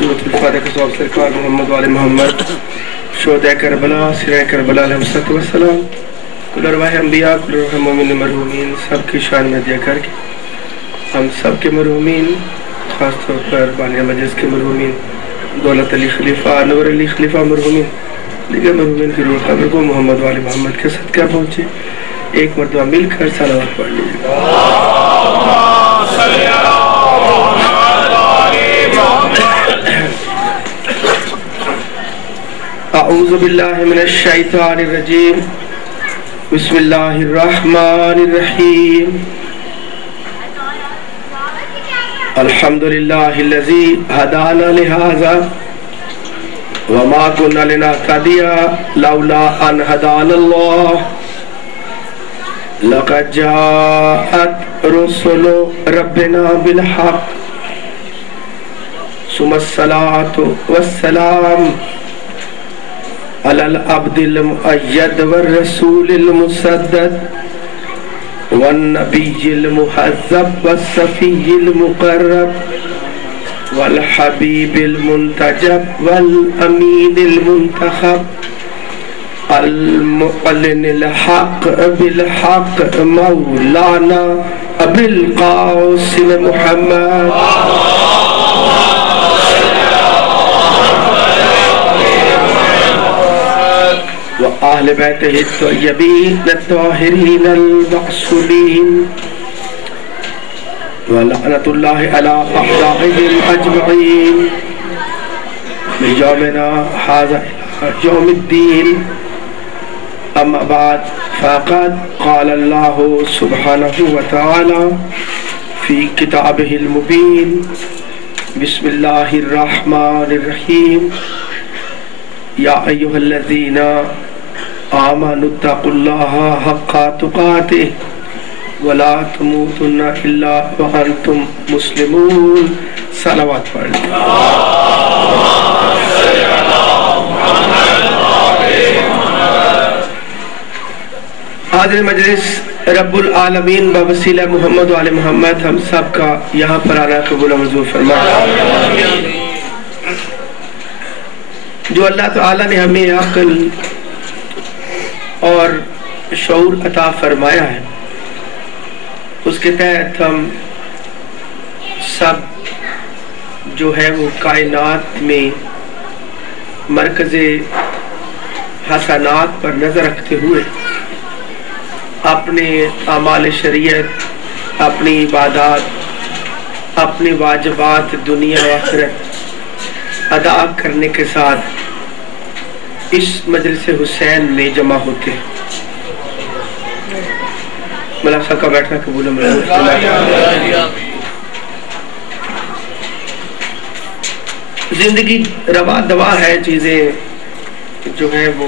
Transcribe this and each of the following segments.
سورۃ الفاتحہ کا ثواب سرکار محمد وآل محمد، شہداء کربلا، سرائے کربلا علیہ السلام، کل ارواح انبیاء، کل ارواح مومن مرحومین، سب کی شان میں دیا کر کے ہم سب کے مرحومین، خاص طور پر بانیہ مجلس کے مرحومین، دولت علی خلیفہ، نور علی خلیفہ مرحومین، دیگر مرحومین کی روح قبر کو محمد وآل محمد کے صدقہ پہنچے۔ ایک مرتبہ مل کر صلوات پڑھ لیجیے۔ اعوذ باللہ من الشیطان الرجیم، بسم اللہ الرحمن الرحیم، الحمدللہ الذی ہدانا لہذا وما كنا لنهتدي لولا ان هدانا الله لقد جاءت رسل ربنا بالحق ثم الصلاة والسلام على العبد المؤيد والرسول المسدد والنبي المهذب والصفي المقرب والحبيب المنتجب والأمين المنتخب المعلن الحق بالحق مولانا أبي القاسم محمد وأهل بيته الطيبين الطاهرين المعصومين ولعنة الله على أعدائهم أجمعين من يومنا هذا إلى يوم الدين. أما بعد، فقد قال الله سبحانه وتعالى في كتابه المبين، بسم الله الرحمن الرحيم، يا أيها الذين آمنوا اتقوا الله حق تقاته ولا تموتن الا وانتم مسلمون۔ صلوات پڑھ لیں۔ حاضر مجلس، رب العالمین بوسیلہ محمد وآل محمد ہم سب کا یہاں پر آنا قبول و منظور فرمائے۔ جو اللہ تعالیٰ نے ہمیں عقل اور شعور عطا فرمایا ہے، اس کے تحت ہم سب جو ہے وہ کائنات میں مرکز حسنات پر نظر رکھتے ہوئے اپنے اعمال شریعت، اپنی عبادات، اپنے واجبات دنیا و آخرت ادا کرنے کے ساتھ اس مجلس حسین میں جمع ہوتے ہیں۔ ملک صاحب کا بیٹھنا قبول ہے۔ زندگی روا دوا ہے، چیزیں جو ہیں وہ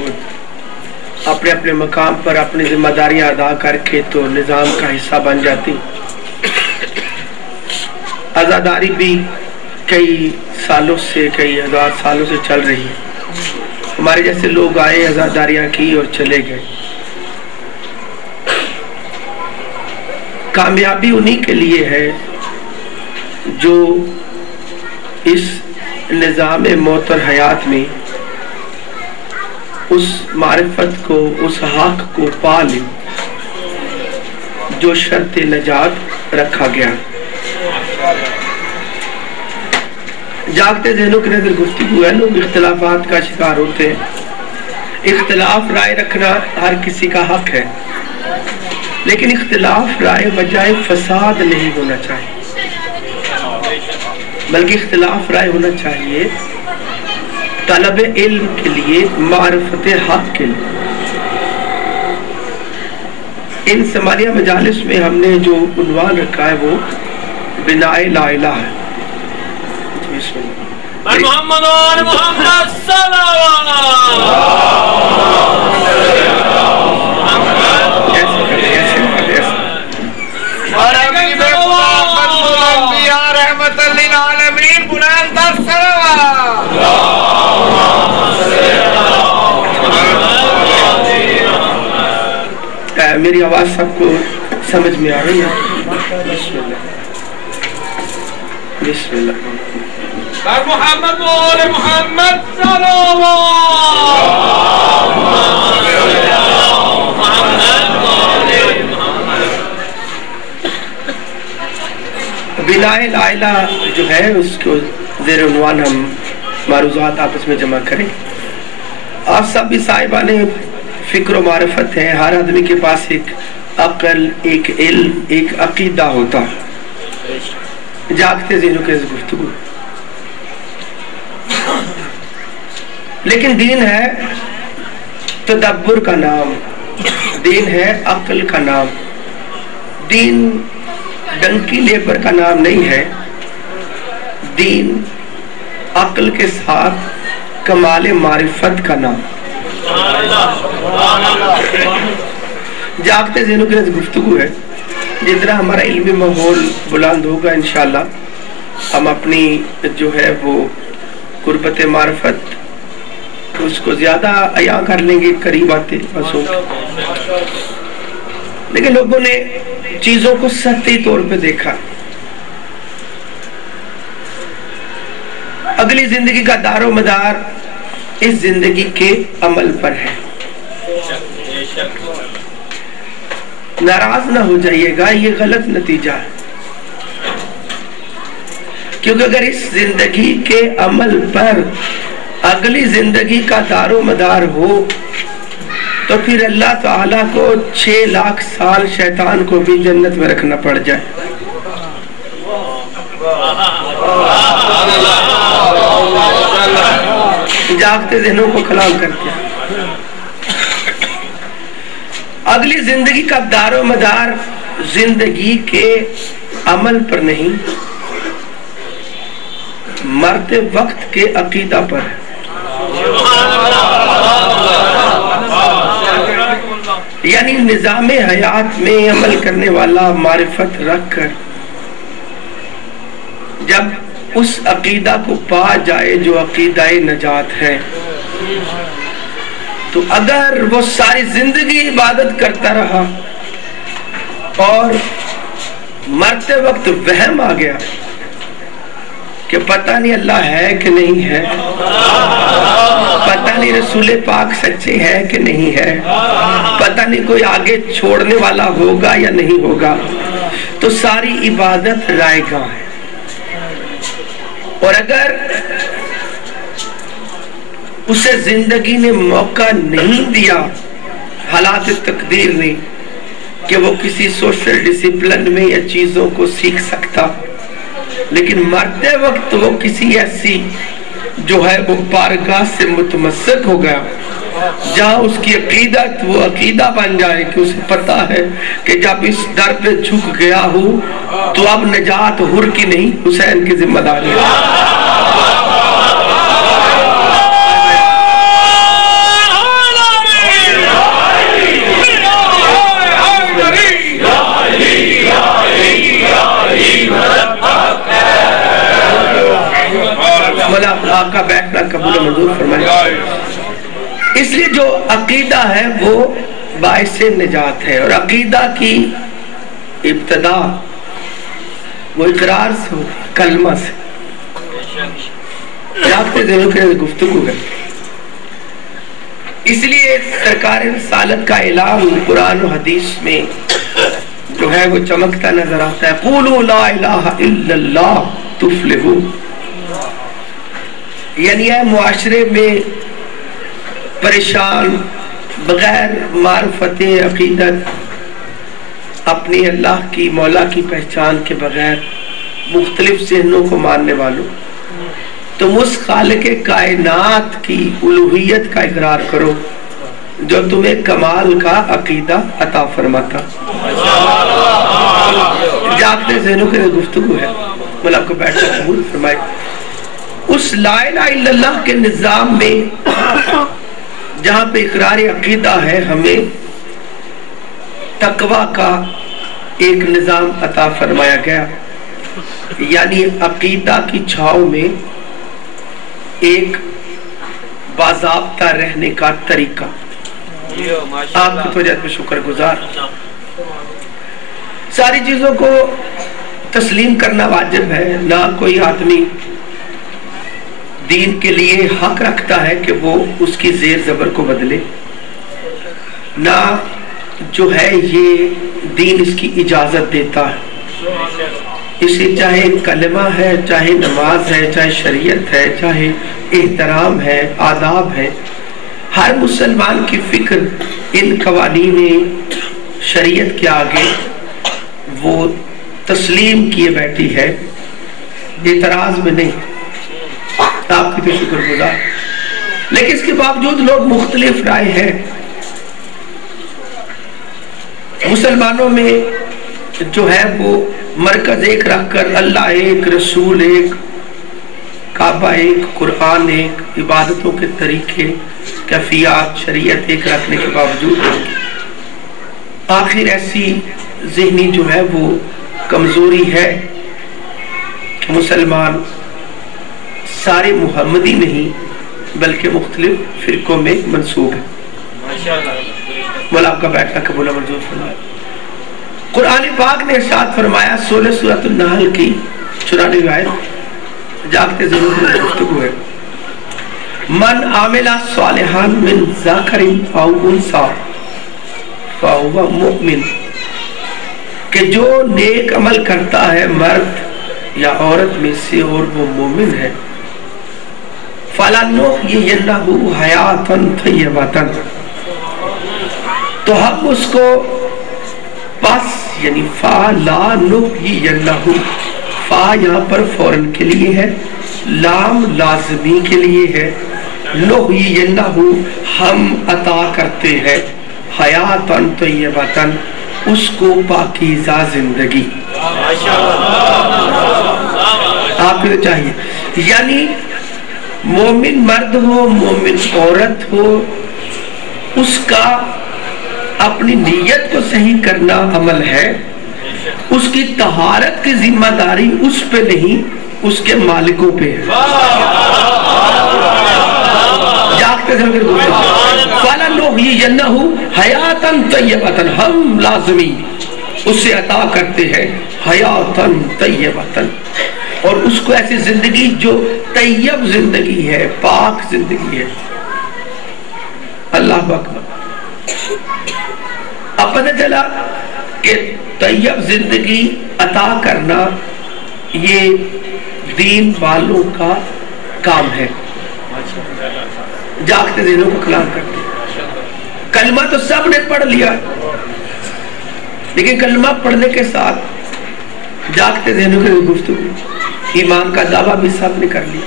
اپنے اپنے مقام پر اپنی ذمہ داریاں ادا کر کے تو نظام کا حصہ بن جاتی۔ عزاداری بھی کئی سالوں سے، کئی ہزار سالوں سے چل رہی ہے۔ ہمارے جیسے لوگ آئے، عزاداریاں کی اور چلے گئے۔ کامیابی انہی کے لیے ہے جو اس نظام موت اور حیات میں اس معرفت کو، اس حق کو پا لے جو شرط نجات رکھا گیا۔ جاگتے ذہنوں کی نظر گفتگو ہے، لوگ اختلافات کا شکار ہوتے ہیں۔ اختلاف رائے رکھنا ہر کسی کا حق ہے، لیکن اختلاف رائے بجائے فساد نہیں ہونا چاہیے، بلکہ اختلاف رائے ہونا چاہیے طلب علم کے لیے، معرفت حق کے لیے۔ ان سماریہ مجالس میں ہم نے جو عنوان رکھا ہے وہ بناء لا الہ ہے۔ بسم اللہ۔ محمد و محمد صلی اللہ میری آواز سب کو سمجھ میں آ رہی ہے؟ بسم اللہ، بسم اللہ۔ بر محمد و آل محمد صلوات. بلا لا الہ جو ہے اس کو زیر عنوان ہم معروضات آپس میں جمع کریں. آپ سب بھی صاحبان فکر و معرفت ہیں. ہر آدمی کے پاس ایک عقل، ایک علم، ایک عقیدہ ہوتا. جاگتے ذہنوں کے گفتگو. لیکن دین ہے تدبر کا نام، دین ہے عقل کا نام. دین ڈنکی لیبر کا نام نہیں ہے. دین عقل کے ساتھ کمال معرفت کا نام. جاگتے ذہنوں کے گفتگو ہے. جتنا ہمارا علمی ماحول بلند ہوگا انشاءاللہ ہم اپنی جو ہے وہ قربت معرفت اس کو زیادہ عیاں کر لیں گے، قریب آتے بس ہو. لیکن لوگوں نے چیزوں کو سطحی طور پہ دیکھا. اگلی زندگی کا دار و مدار اس زندگی کے عمل پر ہے. ناراض نہ ہو جائیے گا، یہ غلط نتیجہ ہے. کیونکہ اگر اس زندگی کے عمل پر اگلی زندگی کا دار و مدار ہو تو پھر اللہ تعالیٰ کو 6 لاکھ سال شیطان کو بھی جنت میں رکھنا پڑ جائے. جاگتے ذہنوں کو کلام کرتے ہیں. اگلی زندگی کا دار و مدار زندگی کے عمل پر نہیں، مرتے وقت کے عقیدہ پر ہے. یعنی نظام حیات میں عمل کرنے والا معرفت رکھ کر جب اس عقیدہ کو پا جائے جو عقیدہ نجات ہے، تو اگر وہ ساری زندگی عبادت کرتا رہا اور مرتے وقت وہم آ گیا کہ پتہ نہیں اللہ ہے کہ نہیں ہے، پتہ نہیں رسول پاک سچے ہے کہ نہیں ہے، پتہ نہیں کوئی آگے چھوڑنے والا ہوگا یا نہیں ہوگا، تو ساری عبادت رائے گاہ ہے. اور اگر اسے زندگی نے موقع نہیں دیا، حالات تقدیر نے، کہ وہ کسی سوشل ڈسپلن میں یا چیزوں کو سیکھ سکتا، لیکن مرتے وقت وہ کسی ایسی جو ہے وہ بارگاہ سے متمسک ہو گیا جہاں اس کی عقیدت وہ عقیدہ بن جائے کہ اسے پتا ہے کہ جب اس در پہ جھک گیا ہوں تو اب نجات حر کی نہیں حسین کی ذمہ داری ہے. آقا بیٹھنا قبول منظور فرمائے. اس لیے جو عقیدہ ہے وہ باعث نجات ہے، اور عقیدہ کی ابتدا وہ اقرار سے ہو، کلمہ سے. جاگتے ذہنوں کے گفتگو ہے. اس لیے سرکار رسالت کا اعلان قرآن و حدیث میں جو ہے وہ چمکتا نظر آتا ہے. قولوا لا الہ الا اللہ تفلحوا. یعنی ہے معاشرے میں پریشان، بغیر معرفت عقیدت، اپنی اللہ کی مولا کی پہچان کے بغیر مختلف ذہنوں کو ماننے والوں، تم اس خالق کائنات کی الوہیت کا اقرار کرو جو تمہیں کمال کا عقیدہ عطا فرماتا. جاگتے ذہنوں کے گفتگو ہے. مولا کو بیٹھ کر قبول فرمائے. اس لا الہ الا اللہ کے نظام میں جہاں پہ اقرار عقیدہ ہے، ہمیں تقوی کا ایک نظام عطا فرمایا گیا. یعنی عقیدہ کی چھاؤں میں ایک باضابطہ رہنے کا طریقہ. آپ کی توجہ پہ شکر گزار. ساری چیزوں کو تسلیم کرنا واجب ہے. نہ کوئی آدمی دین کے لیے حق رکھتا ہے کہ وہ اس کی زیر زبر کو بدلے، نہ جو ہے یہ دین اس کی اجازت دیتا ہے۔ اسے چاہے کلمہ ہے، چاہے نماز ہے، چاہے شریعت ہے، چاہے احترام ہے، آداب ہے، ہر مسلمان کی فکر ان قوانین شریعت کے آگے وہ تسلیم کیے بیٹھی ہے، اعتراض میں نہیں، آپ کی تو شکر گزار۔ لیکن اس کے باوجود لوگ مختلف رائے ہیں۔ مسلمانوں میں جو ہے وہ مرکز ایک رکھ کر اللہ ایک، رسول ایک، کعبہ ایک، قرآن ایک، عبادتوں کے طریقے، کیفیات، شریعت ایک رکھنے کے باوجود آخر ایسی ذہنی جو ہے وہ کمزوری ہے کہ مسلمان سارے محمدی نہیں بلکہ مختلف فرقوں میں منسوب ہے۔ مولا آپ کا بیٹھنا قبول و منظور فرمائے۔ قرآن پاک نے ارشاد فرمایا، 16 سورۃ النحل کی 94 آیت، جاگتے ضرور میں گفتگو ہے، من عامل صالحا من ذکر او انثی فہو مؤمن، کہ جو نیک عمل کرتا ہے مرد یا عورت میں سے اور وہ مومن ہے، فَلَنُحْيِيَنَّهُ حَيَاةً طَيِّبَةً، تو ہم اس کو پس یعنی فَلَنُحْيِيَنَّهُ، فا یہاں پر فوراً کے لیے ہے، لام لازمی کے لیے ہے، نُحْيِيَنَّهُ ہم عطا کرتے ہیں، حیاتاً طیبتاً اس کو پاکیزہ زندگی۔ آپ کو چاہیے یعنی مومن مرد ہو، مومن عورت ہو، اس کا اپنی نیت کو صحیح کرنا عمل ہے، اس کی طہارت کی ذمہ داری اس پہ نہیں، اس کے مالکوں پہ ہے۔ جاگتے سے پھر فَلَنُحْيِيَنَّهُ حَيَاةً طَيِّبَةً، ہم لازمی اسے عطا کرتے ہیں حیاتاً طیبتاً، اور اس کو ایسی زندگی جو طیب زندگی ہے، پاک زندگی ہے۔ اللہ اکبر۔ اب پتہ چلا کہ طیب زندگی عطا کرنا یہ دین والوں کا کام ہے، جاگتے ذہنوں کو کلام کرتے۔ کلمہ تو سب نے پڑھ لیا، لیکن کلمہ پڑھنے کے ساتھ جاگتے ذہنوں کی گفتگو، ایمان کا دعویٰ بھی سب نے کر لیا۔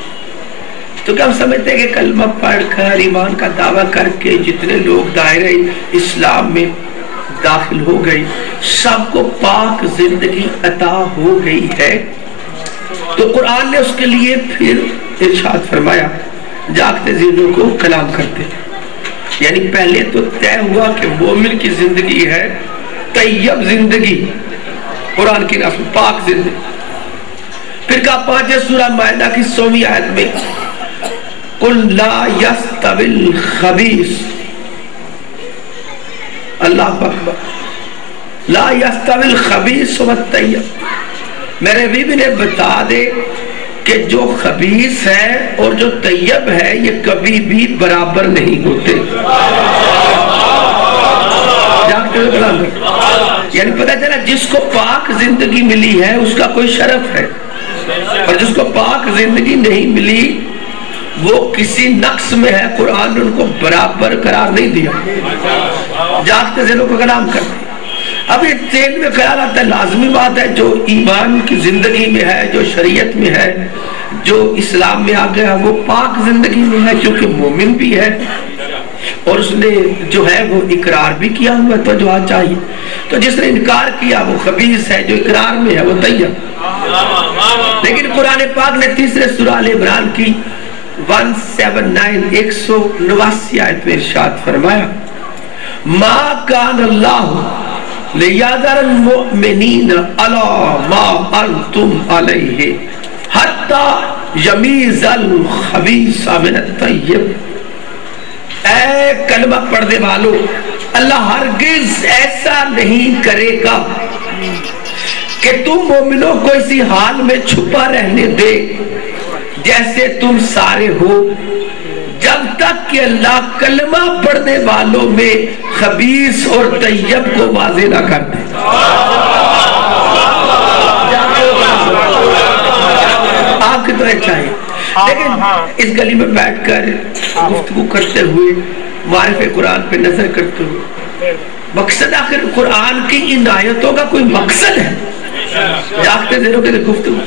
تو کیا ہم سمجھتے ہیں کہ کلمہ پڑھ کر ایمان کا دعویٰ کر کے جتنے لوگ دائرہ اسلام میں داخل ہو گئی سب کو پاک زندگی عطا ہو گئی ہے؟ تو قرآن نے اس کے لیے پھر ارشاد فرمایا، جاگتے ذہنوں کو کلام کرتے، یعنی پہلے تو طے ہوا کہ مومن کی زندگی ہے طیب زندگی، قرآن کی نافذ پاک زندگی۔ پھر کہا 5 سورہ مائدہ کی 100ویں آیت میں، قُلْ لَا يَسْتَوِي الْخَبِيثُ، اللہ اکبر، لا يَسْتَوِي الْخَبِيثُ وَالطَّيِّبُ، میرے بیوی نے بتا دے کہ جو خبیث ہے اور جو طیب ہے یہ کبھی بھی برابر نہیں ہوتے۔ یعنی پتہ چلا جس کو پاک زندگی ملی ہے اس کا کوئی شرف ہے، اور جس کو پاک زندگی نہیں ملی وہ کسی نقص میں ہے۔ قرآن نے ان کو برابر قرار نہیں دیا۔ جاگتے ذہنوں کو کلام کرتے۔ اب یہ ذہن میں خیال آتا ہے، لازمی بات ہے، جو ایمان کی زندگی میں ہے، جو شریعت میں ہے، جو اسلام میں آ گیا وہ پاک زندگی میں ہے کیونکہ مومن بھی ہے اور اس نے جو ہے وہ اقرار بھی کیا ہوا، تو جو چاہیے۔ تو جس نے انکار کیا وہ خبیث ہے، جو اقرار میں ہے وہ طیب۔ لیکن قرآن پاک نے 3 سورہ آل عمران کی 179 189 آیت میں ارشاد فرمایا، ما کان اللہ لیذر المؤمنین علی ما انتم علیہ حتی یمیز الخبیث من الطیب۔ اے کلمہ پڑھنے والو، اللہ ہرگز ایسا نہیں کرے گا کہ تم مومنوں کو اسی حال میں چھپا رہنے دے جیسے تم سارے ہو، جب تک کہ اللہ کلمہ پڑھنے والوں میں خبیث اور طیب کو واضح نہ کر دے۔ آپ کی تو اچھا ہے، لیکن اس گلی میں بیٹھ کر گفتگو کرتے ہوئے، معرف قرآن پہ نظر کرتے ہوئے، مقصد آخر قرآن کی ان آیتوں کا کوئی مقصد ہے؟ جاگتے دنوں کے گفتگو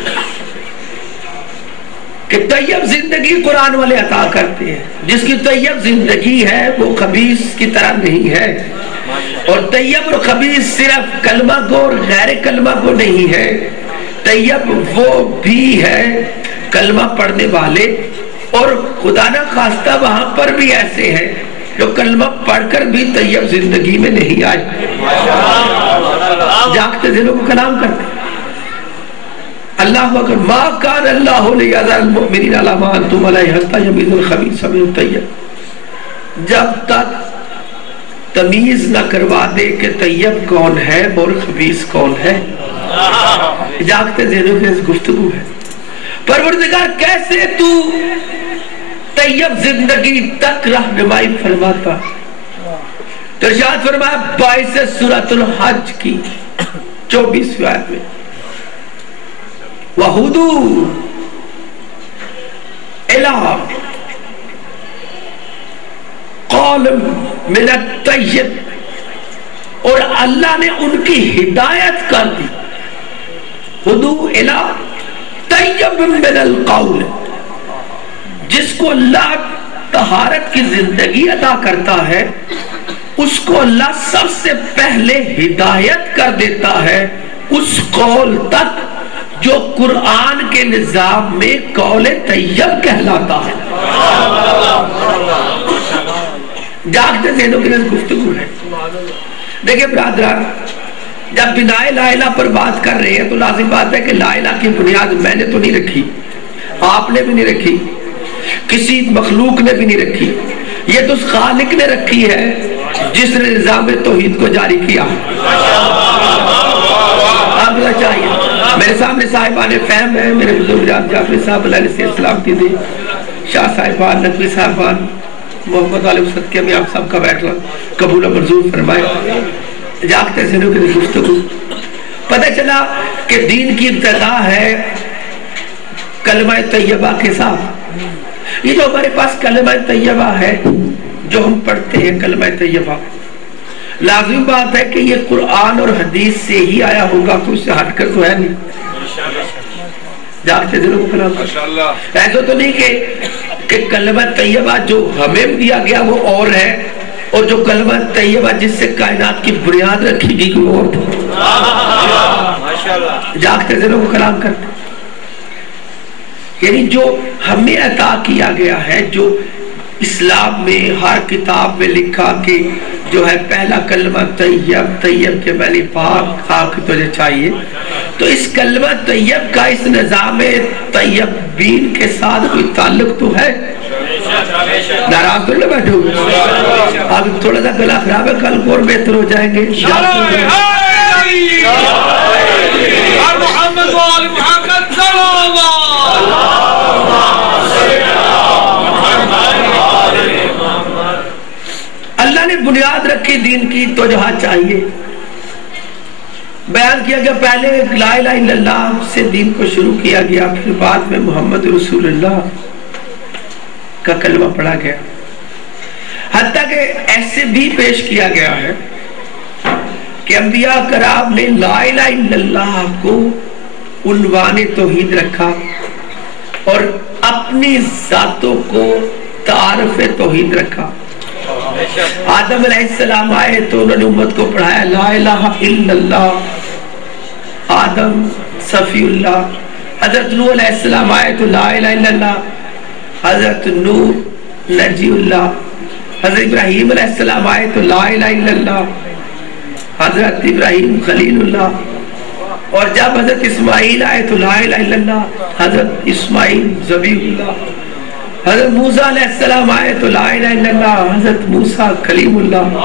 کہ طیب زندگی قرآن والے عطا کرتے ہیں، جس کی طیب زندگی ہے وہ خبیث کی طرح نہیں ہے، اور طیب اور خبیث صرف کلمہ گو اور غیر کلمہ گو نہیں ہے، طیب وہ بھی ہے کلمہ پڑھنے والے، اور خدا نہ خواستہ وہاں پر بھی ایسے ہیں جو کلمہ پڑھ کر بھی طیب زندگی میں نہیں آئے، جاگتے دلوں کو کلام کرتے ہیں۔ اللہ اکبر، ما کان اللہ لیذر المؤمنین علی ما انتم علیہ حتی یمیز الخبیث من الطیب، جب تک تمیز نہ کروا دے کہ طیب کون ہے اور خبیث کون ہے۔ جاگتے دلوں کے اس گفتگو ہے، پروردگار کیسے تو طیب زندگی تک رہنمائی فرماتا؟ تو ارشاد فرمایا 22 سورۃ الحج کی 24ویں آیت میں، وَهُدُوا إِلَىٰ قَوْلٍ مِّنَ الطَّيِّبِ، اور اللہ نے ان کی ہدایت کر دی، هُدُوا إِلَىٰ طَيِّبٍ مِّنَ الْقَوْلِ، جس کو اللہ طہارت کی زندگی عطا کرتا ہے اس کو اللہ سب سے پہلے ہدایت کر دیتا ہے اس قول تک جو قرآن کے نظام میں قول طیب کہلاتا ہے۔ جاگتے ذہنوں کے لیے گفتگو ہے۔ دیکھیں برادران، جب بنا لا الہ پر بات کر رہے ہیں تو لازم بات ہے کہ لا الہ کی بنیاد میں نے تو نہیں رکھی، آپ نے بھی نہیں رکھی، کسی مخلوق نے بھی نہیں رکھی، یہ تو اس خالق نے رکھی ہے جس نے نظام توحید کو جاری کیا۔ آپ کو چاہیے، میرے سامنے صاحبان فہم ہیں، میرے بزرگ جان جعفری صاحب علیہ السلام کی دی، شاہ صاحبان، نقوی صاحبان، محمد عالم صدقیہ میں آپ سب کا بیٹھنا قبول و منظور فرمائے۔ جاگتے ذہنوں کی گفتگو، پتہ چلا کہ دین کی ابتدا ہے کلمہ طیبہ کے ساتھ۔ یہ جو ہمارے پاس کلمہ طیبہ ہے جو ہم پڑھتے ہیں، کلمہ طیبہ، لازم بات ہے کہ یہ قرآن اور حدیث سے ہی آیا ہوگا، کوئی سے ہٹ کر تو ہے نہیں۔ جاگتے دلوں کو کلام ایسا تو نہیں کہ کلمہ طیبہ جو ہمیں دیا گیا وہ اور ہے، اور جو کلمہ طیبہ جس سے کائنات کی بنیاد رکھی گئی وہ اور تھا۔ جاگتے دلوں کو کلام کرتے، یعنی جو ہمیں عطا کیا گیا ہے، جو اسلام میں ہر کتاب میں لکھا کہ جو ہے پہلا کلمہ طیب، طیب کے معنی پاک، خاک تجھے چاہیے، تو اس کلمہ طیب کا اس نظام طیبین کے ساتھ کوئی تعلق تو ہے؟ ناراض تو نہیں بیٹھے ہوئے؟ اب تھوڑا سا گلا خراب ہے، کل اور بہتر ہو جائیں گے۔ اللہ نے بنیاد رکھی دین کی، تو جہاں چاہیے بیان کیا گیا، پہلے لا الہ الا اللہ سے دین کو شروع کیا گیا، پھر بعد میں محمد رسول اللہ کا کلمہ پڑھا گیا، حتیٰ کہ ایسے بھی پیش کیا گیا ہے کہ انبیاء کرام نے لا الہ الا اللہ کو عنوان توحید رکھا اور اپنی ذاتوں کو تعارف توحید رکھا۔ آدم علیہ السلام آئے تو انہوں نے امت کو پڑھایا لا الہ الا اللہ، آدم صفی اللہ۔ حضرت نوح علیہ السلام آئے تو لا الہ الا اللہ، حضرت نوح نجی اللہ۔ حضرت ابراہیم علیہ السلام آئے تو لا الہ الا اللہ، حضرت ابراہیم خلیل اللہ۔ اور جب حضرت اسماعیل آئے تو لا الہ الا اللہ، حضرت اسماعیل ذبیح اللہ۔ حضرت موسیٰ علیہ السلام آئے تو لا الہ الا اللہ، حضرت موسیٰ کلیم اللہ۔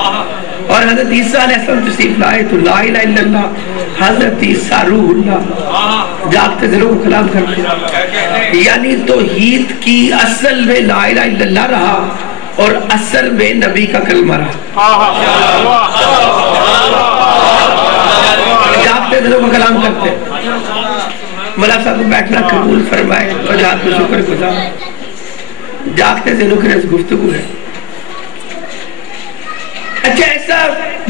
اور حضرت عیسیٰ علیہ السلام تشریف لائے تو لا الہ الا اللہ حضرت عیسیٰ روح اللہ جاگتے دلوں کو کلام کرتے، یعنی توحید کی اصل میں لا الہ الا اللہ رہا اور اصل میں نبی کا کلمہ رہا، جاگتے دلوں کو کلام کرتے۔ مولا صاحب کو بیٹھنا قبول فرمائے اور جہاد کو شکر گزار، جاگتے دلوں کے رس گفتگو ہے۔ اچھا ایسا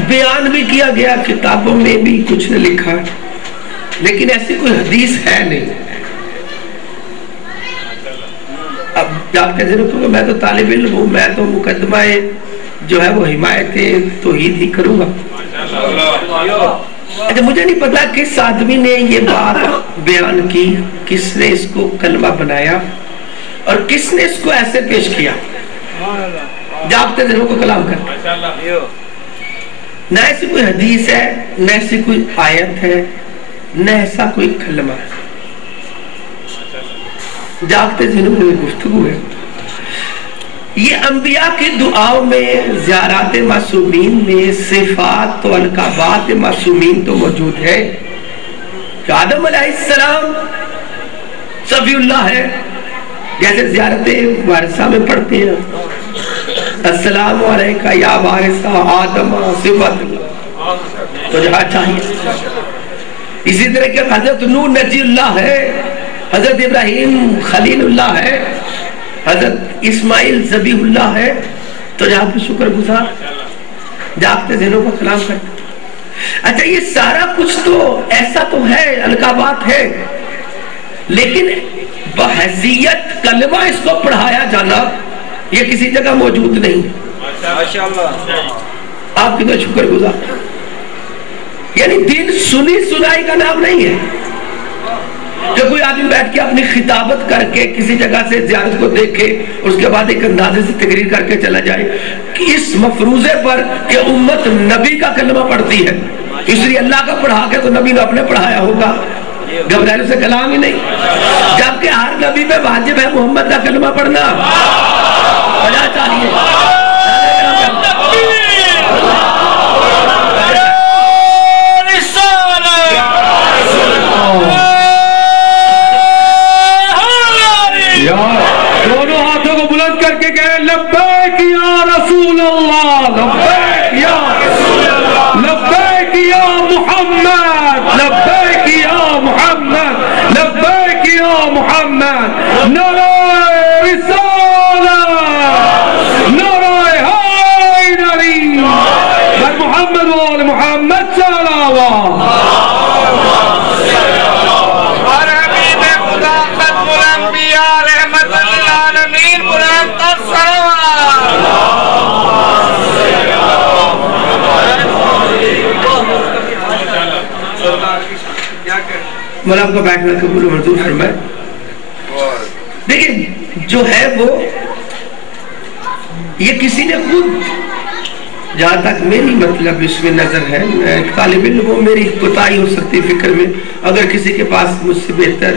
بیان بھی کیا گیا، کتابوں میں بھی کچھ نے لکھا، لیکن ایسی کوئی حدیث ہے نہیں۔ اب جاگتے دلوں کو میں تو طالب علم ہوں، میں تو مقدمہ جو ہے وہ حمایت توحید ہی کروں گا۔ اچھا مجھے نہیں پتا کس آدمی نے یہ بات بیان کی، کس نے اس کو کلمہ بنایا اور کس نے اس کو ایسے پیش کیا، جاگتے دلوں کو کلام کرتا۔ نہ ایسی کوئی حدیث ہے، نہ ایسی کوئی آیت ہے، نہ ایسا کوئی کلمہ ہے، جاگتے دلوں میں گفتگو ہے۔ یہ انبیاء کی دعاؤں میں، زیارات معصومین میں صفات و القابات معصومین تو موجود ہے۔ آدم علیہ السلام صفی اللہ ہے، جیسے زیارت وارثہ میں پڑھتے ہیں السلام علیکہ یا وارثہ آدم صفت اللہ، تو جہاں چاہیے۔ اسی طرح کہ حضرت نوح نجی اللہ ہے، حضرت ابراہیم خلیل اللہ ہے، حضرت اسماعیل ذبیح اللہ ہے، تو جہاں پہ شکر گزار، جاگتے ذہنوں کا کلام کرتے۔ اچھا یہ سارا کچھ تو ایسا تو ہے، القابات ہے، لیکن بحیثیت کلمہ اس کو پڑھایا جانا یہ کسی جگہ موجود نہیں۔ آپ کی تو شکر گزار، یعنی دین سنی سنائی کا نام نہیں ہے کہ کوئی آدمی بیٹھ کے اپنی خطابت کر کے کسی جگہ سے زیارت کو دیکھے اس کے بعد ایک اندازے سے تقریر کر کے چلا جائے کہ اس مفروضے پر کہ امت نبی کا کلمہ پڑھتی ہے، اس لیے اللہ کا پڑھا کے تو نبی نے اپنے پڑھایا ہوگا، گھبرانے سے کلام ہی نہیں، جبکہ ہر نبی پہ واجب ہے محمد کا کلمہ پڑھنا، وجہ چاہیے۔ دونوں ہاتھوں کو بلند کر کے کہے لبیک یا رسول اللہ، لبیک یا رسول اللہ، لبیک یا محمد، لبیک یا محمد، لبیک یا محمد، نعرہ رسالت، نعرہ حیدری، بر محمد و آل محمد صلوات۔ مولا آپ کا بیٹھنا قبول و منظور فرمائے۔ دیکھیں جو ہے وہ یہ کسی نے خود، جہاں تک میری مطلب اس میں نظر ہے، میں ایک طالب علم ہوں، میری کوتاہی ہو سکتی فکر میں، اگر کسی کے پاس مجھ سے بہتر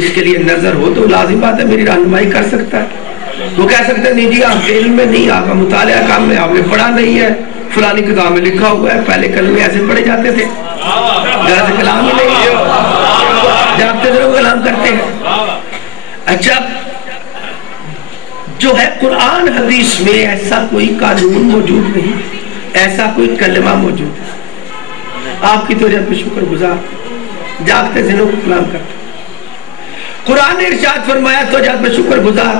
اس کے لیے نظر ہو تو لازم بات ہے میری رہنمائی کر سکتا ہے۔ وہ کہہ سکتا ہے نہیں جی آپ کے علم میں نہیں، آپ کا مطالعہ کام میں آپ نے پڑھا نہیں ہے، فلانی کتاب میں لکھا ہوا ہے، پہلے کلمے ایسے پڑھے جاتے تھے، ذرا سے کلام ہی نہیں ہے، جاگتے ضرور کلام کرتے ہیں۔ اچھا جو ہے قرآن حدیث میں ایسا کوئی قانون موجود نہیں، ایسا کوئی کلمہ موجود ہے۔ آپ کی توجہ پہ شکر گزار، جاگتے ذہنوں کو کلام کرتے۔ قرآن نے ارشاد فرمایا تو جاگ پہ شکر گزار،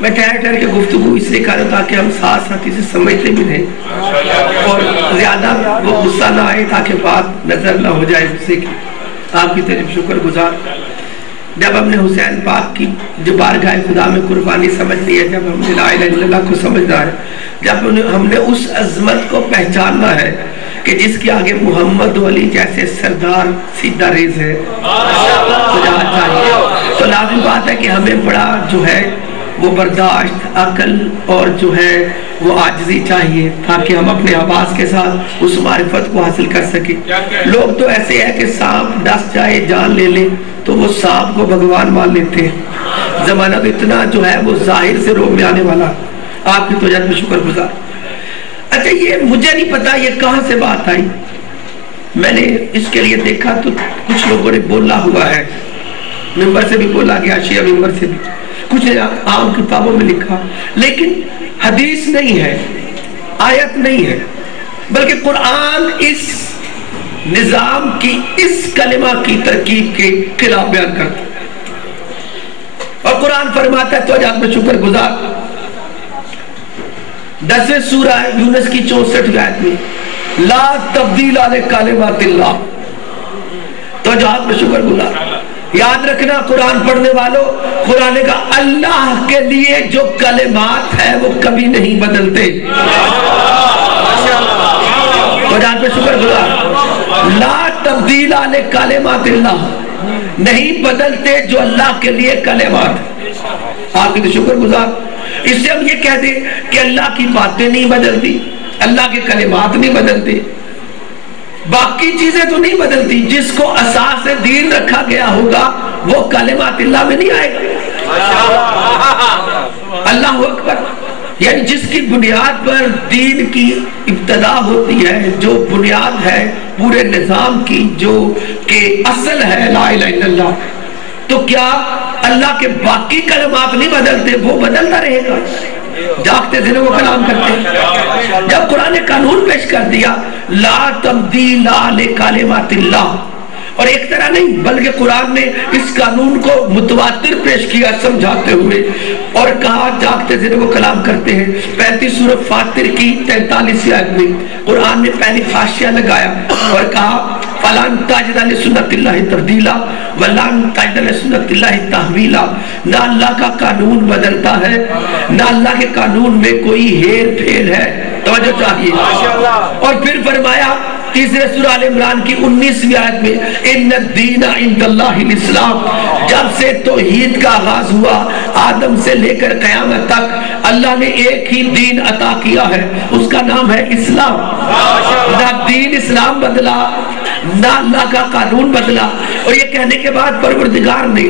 میں ٹھہر ٹھہر کے گفتگو اس لیے کر رہا تاکہ ہم ساتھ ساتھ اسے سمجھتے بھی رہیں اور زیادہ وہ غصہ نہ آئے تاکہ بات نظر نہ ہو جائے غصے کی۔ آپ کی طرف شکر گزار، جب ہم نے حسین پاک کی جو بارگاہ خدا میں قربانی سمجھ لی ہے، جب ہم نے لا الہ الا اللہ کو سمجھنا ہے، جب ہم نے اس عظمت کو پہچاننا ہے کہ جس کے آگے محمد و علی جیسے سردار سیدھا ریز ہے، تو لازم بات ہے کہ ہمیں بڑا جو ہے وہ برداشت، عقل اور جو ہے وہ عاجزی چاہیے تاکہ ہم اپنے حواس کے ساتھ اس معرفت کو حاصل کر سکیں۔ لوگ تو ایسے ہے کہ سانپ ڈس جائے جان لے لے تو وہ سانپ کو بھگوان مان لیتے ہیں۔ زمانہ تو اتنا جو ہے وہ ظاہر سے روح میں آنے والا۔ آپ کی توجہ میں شکر گزار۔ اچھا یہ مجھے نہیں پتا یہ کہاں سے بات آئی، میں نے اس کے لیے دیکھا تو کچھ لوگوں نے بولا ہوا ہے، ممبر سے بھی بولا گیا، شیعہ ممبر سے بھی، کچھ عام کتابوں میں لکھا، لیکن حدیث نہیں ہے، آیت نہیں ہے، بلکہ قرآن اس نظام کی اس کلمہ کی ترکیب کے خلاف بیان کرتا ہے۔ اور قرآن فرماتا ہے تو آج میں شکر گزار 10ویں سورہ یونس کی 64 آیت میں لا تبدیل لکلمات اللہ، تو آج میں شکر گزار، یاد رکھنا قرآن پڑھنے والوں، قرآن کا اللہ کے لیے جو کلمات ہیں وہ کبھی نہیں بدلتے، تو آج میں شکر گزار، لا تبدیل لکلمات اللہ، نہیں بدلتے جو اللہ کے لیے کلمات، آپ کی تو شکر گزار۔ اس سے ہم یہ کہہ دیں کہ اللہ کی باتیں نہیں بدلتی، اللہ کے کلمات نہیں بدلتے، باقی چیزیں تو نہیں بدلتی، جس کو اساس دین رکھا گیا ہوگا وہ کلمات اللہ میں نہیں آئے گا۔ اللہ اکبر، یعنی جس کی بنیاد پر دین کی ابتدا ہوتی ہے، جو بنیاد ہے پورے نظام کی، جو کہ اصل ہے لا الہ الا اللہ، تو کیا اللہ کے باقی کلمات نہیں بدلتے؟ وہ بدلتا رہے گا، جاگتے دن وہ کلام کرتے ہیں۔ جب قرآن نے قانون پیش کر دیا لا تبدیل لکلمات اللہ، اور ایک طرح نہیں بلکہ قرآن نے اس قانون کو متواتر پیش کیا سمجھاتے ہوئے، اور کہا جاگتے دن وہ کلام کرتے ہیں۔ 35 سورہ فاطر کی 43 آیت میں قرآن نے پہلی حاشیہ لگایا اور کہا فَلَن تَجِدَ لِسُنَّتِ اللَّهِ تَبْدِيلًا وَلَن تَجِدَ لِسُنَّتِ اللَّهِ تَحْوِيلًا، نہ اللہ کا قانون بدلتا ہے، نہ اللہ کے قانون میں کوئی ہیر پھیر ہے، توجہ چاہیے۔ اور پھر فرمایا تیسرے سورہ آل عمران کی 19ویں آیت میں ان الدین عند اللہ الاسلام، جب سے توحید کا آغاز ہوا آدم سے لے کر قیامت تک اللہ نے ایک ہی دین عطا کیا ہے، اس کا نام ہے اسلام۔ نہ دین اسلام بدلا، نہ اللہ کا قانون بدلا۔ اور یہ کہنے کے بعد پروردگار نے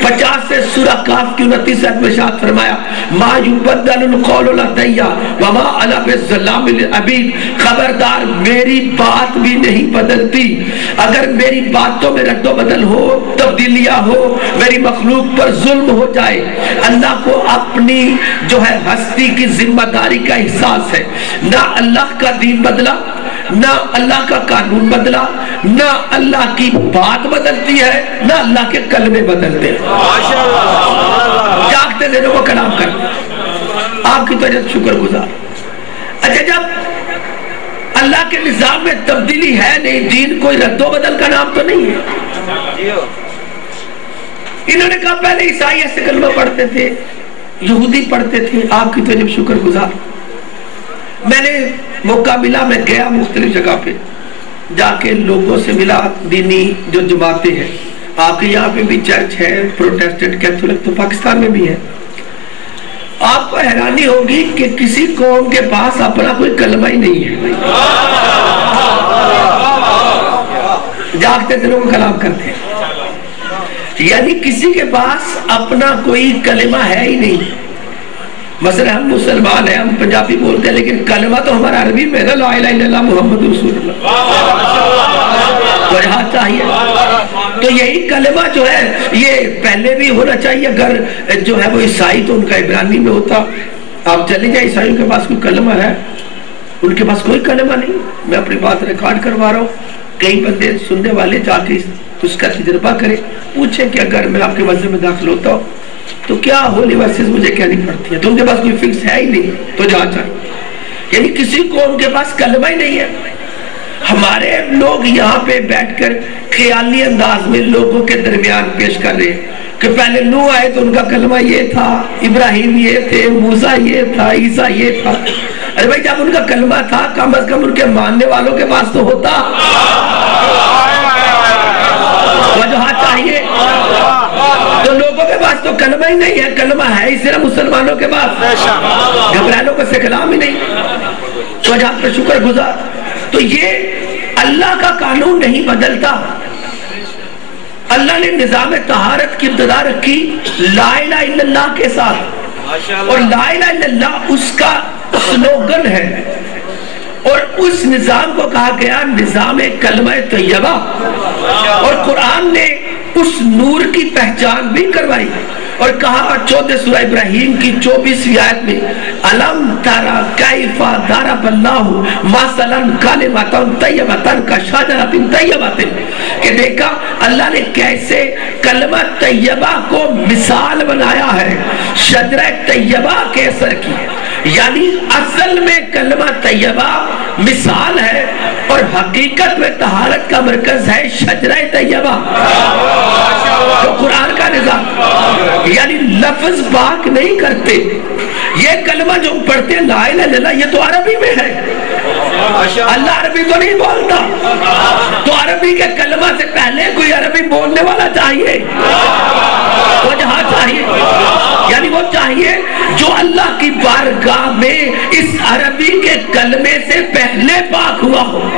50 سے سورہ کاف کی 29 آیت میں ارشاد فرمایا ما یبدل القول لدی وما انا بظلام للعبید، خبردار میری بات بھی نہیں بدلتی، اگر میری باتوں میں رد و بدل ہو، تبدیلیاں ہو، میری مخلوق پر ظلم ہو جائے، اللہ کو اپنی جو ہے ہستی کی ذمہ داری کا احساس ہے، نہ اللہ کا دین بدلا، نہ اللہ کا قانون بدلا، نہ اللہ کی بات بدلتی ہے، نہ اللہ کے کلمے بدلتے ہیں۔ جاگتے دنوں کو کلام کرتے آپ کی طرح شکر گزار۔ اچھا جب اللہ کے نظام میں تبدیلی ہے نہیں، دین کوئی رد و بدل کا نام تو نہیں ہے۔ انہوں نے کہا پہلے عیسائی ایسے کلمہ پڑھتے تھے، یہودی پڑھتے تھے، آپ کی طرف شکر گزار۔ میں نے موقع ملا، میں گیا مختلف جگہ پہ جا کے لوگوں سے ملا، دینی جو جماعتیں ہیں، آپ کے یہاں پہ بھی چرچ ہے، پروٹیسٹنٹ کیتھولک تو پاکستان میں بھی ہے۔ آپ کو حیرانی ہوگی کہ کسی قوم کے پاس اپنا کوئی کلمہ ہی نہیں ہے، جاگتے دنوں کو کلام کرتے ہیں، یعنی کسی کے پاس اپنا کوئی کلمہ ہے ہی نہیں۔ مثلا ہم مسلمان ہیں، ہم پنجابی بولتے ہیں، لیکن کلمہ تو ہمارا عربی میں ہے لا الہ الا اللہ محمد رسول اللہ، تو یہاں چاہیے۔ تو یہی کلمہ جو ہے یہ پہلے بھی ہونا چاہیے، اگر جو ہے وہ عیسائی تو ان کا عبرانی میں ہوتا۔ آپ چلے جائیں عیسائیوں کے پاس کوئی کلمہ ہے؟ ان کے پاس کوئی کلمہ نہیں۔ میں اپنی بات ریکارڈ کروا رہا ہوں، کئی بندے سننے والے جا کے اس کا تجربہ کریں، پوچھیں کہ اگر میں آپ کے مذہب میں داخل ہوتا ہوں تو کیا ہولی ورسز مجھے کہنی پڑتی ہے؟ تم کے پاس کوئی فکس ہے ہی نہیں، تو جہاں چاہیے، یعنی کسی کو ان کے پاس کلمہ ہی نہیں ہے۔ ہمارے لوگ یہاں پہ بیٹھ کر خیالی انداز میں لوگوں کے درمیان پیش کر رہے ہیں کہ پہلے نوح آئے تو ان کا کلمہ یہ تھا، ابراہیم یہ تھے، موسیٰ یہ تھا، عیسیٰ یہ تھا۔ ارے بھائی جب ان کا کلمہ تھا کم از کم ان کے ماننے والوں کے پاس تو ہوتا، وجہ چاہیے۔ تو لوگوں کے پاس تو کلمہ ہی نہیں ہے، کلمہ ہے ہی صرف مسلمانوں کے پاس، گھبرانوں کو سے کلام ہی نہیں، تو وجہ پر شکر گزار۔ تو یہ اللہ کا قانون نہیں بدلتا۔ اللہ نے نظام طہارت کی ابتدا رکھی لا الہ الا اللہ کے ساتھ، اور لا الہ الا اللہ اس کا سلوگن ہے، اور اس نظام کو کہا گیا نظام کلمہ طیبہ، اور قرآن نے اس نور کی پہچان بھی کروائی اور کہا 14 سورہ ابراہیم کی 24ویں آیت میں الم ترى کیف ضرب اللہ مثلا کلمۃ طیبۃ کشجرۃ طیبۃ، کہ دیکھا اللہ نے کیسے کلمہ طیبہ کو مثال بنایا ہے شجرہ طیبہ کے اثر کی، یعنی اصل میں کلمہ طیبہ مثال ہے اور حقیقت میں طہارت کا مرکز ہے شجرہ طیبہ، تو قرآن کا نظام یعنی لفظ پاک نہیں کرتے، یہ کلمہ جو پڑھتے ہیں لا الہ الا اللہ یہ تو عربی میں ہے، اللہ عربی تو نہیں بولتا، تو عربی کے کلمہ سے پہلے کوئی عربی بولنے والا چاہیے، وہ جہاں چاہیے، یعنی وہ چاہیے جو اللہ کی بارگاہ میں اس عربی کے کلمے سے پہلے پاک ہوا ہو،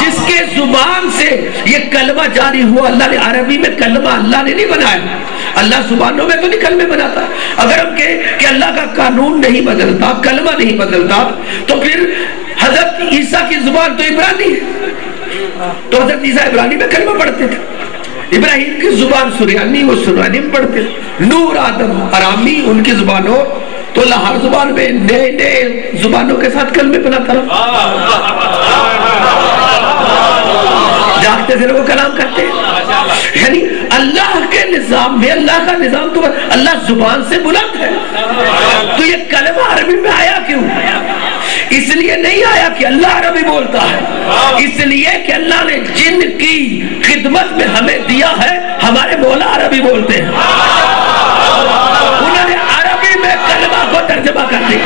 جس کے زبان سے یہ کلمہ جاری ہوا۔ اللہ نے عربی میں کلمہ اللہ نے نہیں بنایا، اللہ زبانوں میں تو نہیں کلمے بناتا، اگر ہم کہیں کہ اللہ کا قانون نہیں بدلتا، کلمہ نہیں بدلتا، تو پھر حضرت عیسیٰ کی زبان تو عبرانی ہے، تو حضرت عیسیٰ عبرانی میں کلمہ پڑھتے تھے، ابراہیم کی زبان سریانی، وہ سریانی میں پڑھتے تھے، نور آدم ارامی ان کی زبان ہو تو اللہ ہر زبان میں نئے نئے زبانوں کے ساتھ کلمے بناتا رہا، جاگتے سے وہ کلام کرتے ہیں، یعنی اللہ کے نظام میں، اللہ کا نظام تو اللہ زبان سے بلند ہے، تو یہ کلمہ عربی میں آیا کیوں؟ اس لیے نہیں آیا کہ اللہ عربی بولتا ہے، اس لیے کہ اللہ نے جن کی خدمت میں ہمیں دیا ہے ہمارے مولا عربی بولتے ہیں، انہوں نے عربی میں کلمہ کو ترجمہ کر دیا۔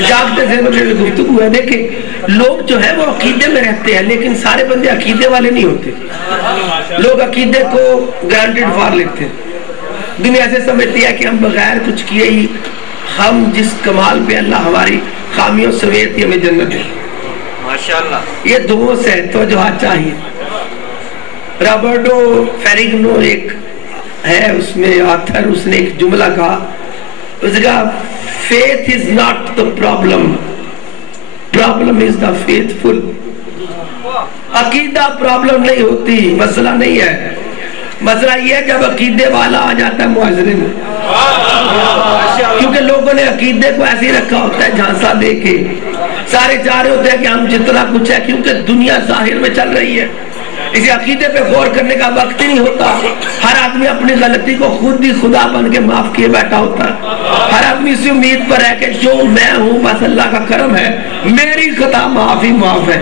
جاگتے سے مجھے گفتگو ہے، دیکھیں لوگ جو ہے وہ عقیدے میں رہتے ہیں لیکن سارے بندے عقیدے والے نہیں ہوتے، لوگ عقیدے کو گرانٹیڈ فار لیتے ہیں، دنیا سے سمجھتی ہے کہ ہم بغیر کچھ کیے ہی ہم جس کمال پہ اللہ ہماری خامیوں سمیت ہی ہمیں جنت ہے، ماشاءاللہ یہ دو سے توجہ چاہیے۔ رابرٹو فیریگنو ایک ہے اس میں آتھر، اس نے ایک جملہ کہا، اس نے کہا faith is not the problem is the faithful۔ عقیدہ پرابلم نہیں ہوتی، مسئلہ نہیں ہے، مسئلہ یہ ہے جب عقیدے والا آ جاتا ہے معذرن، کیونکہ لوگوں نے عقیدے کو ایسے رکھا ہوتا ہے جھانسا دے کے، سارے چاہ رہے ہوتے ہیں کہ ہم جتنا کچھ ہے، کیونکہ دنیا ظاہر میں چل رہی ہے، اسی عقیدے پہ غور کرنے کا وقت ہی نہیں ہوتا، ہر آدمی اپنی غلطی کو خود ہی خدا بن کے معاف کیے بیٹھا ہوتا ہے، ہر آدمی اسی امید پر ہے کہ جو میں ہوں بس اللہ کا کرم ہے، میری خطا معاف ہی معاف ہے۔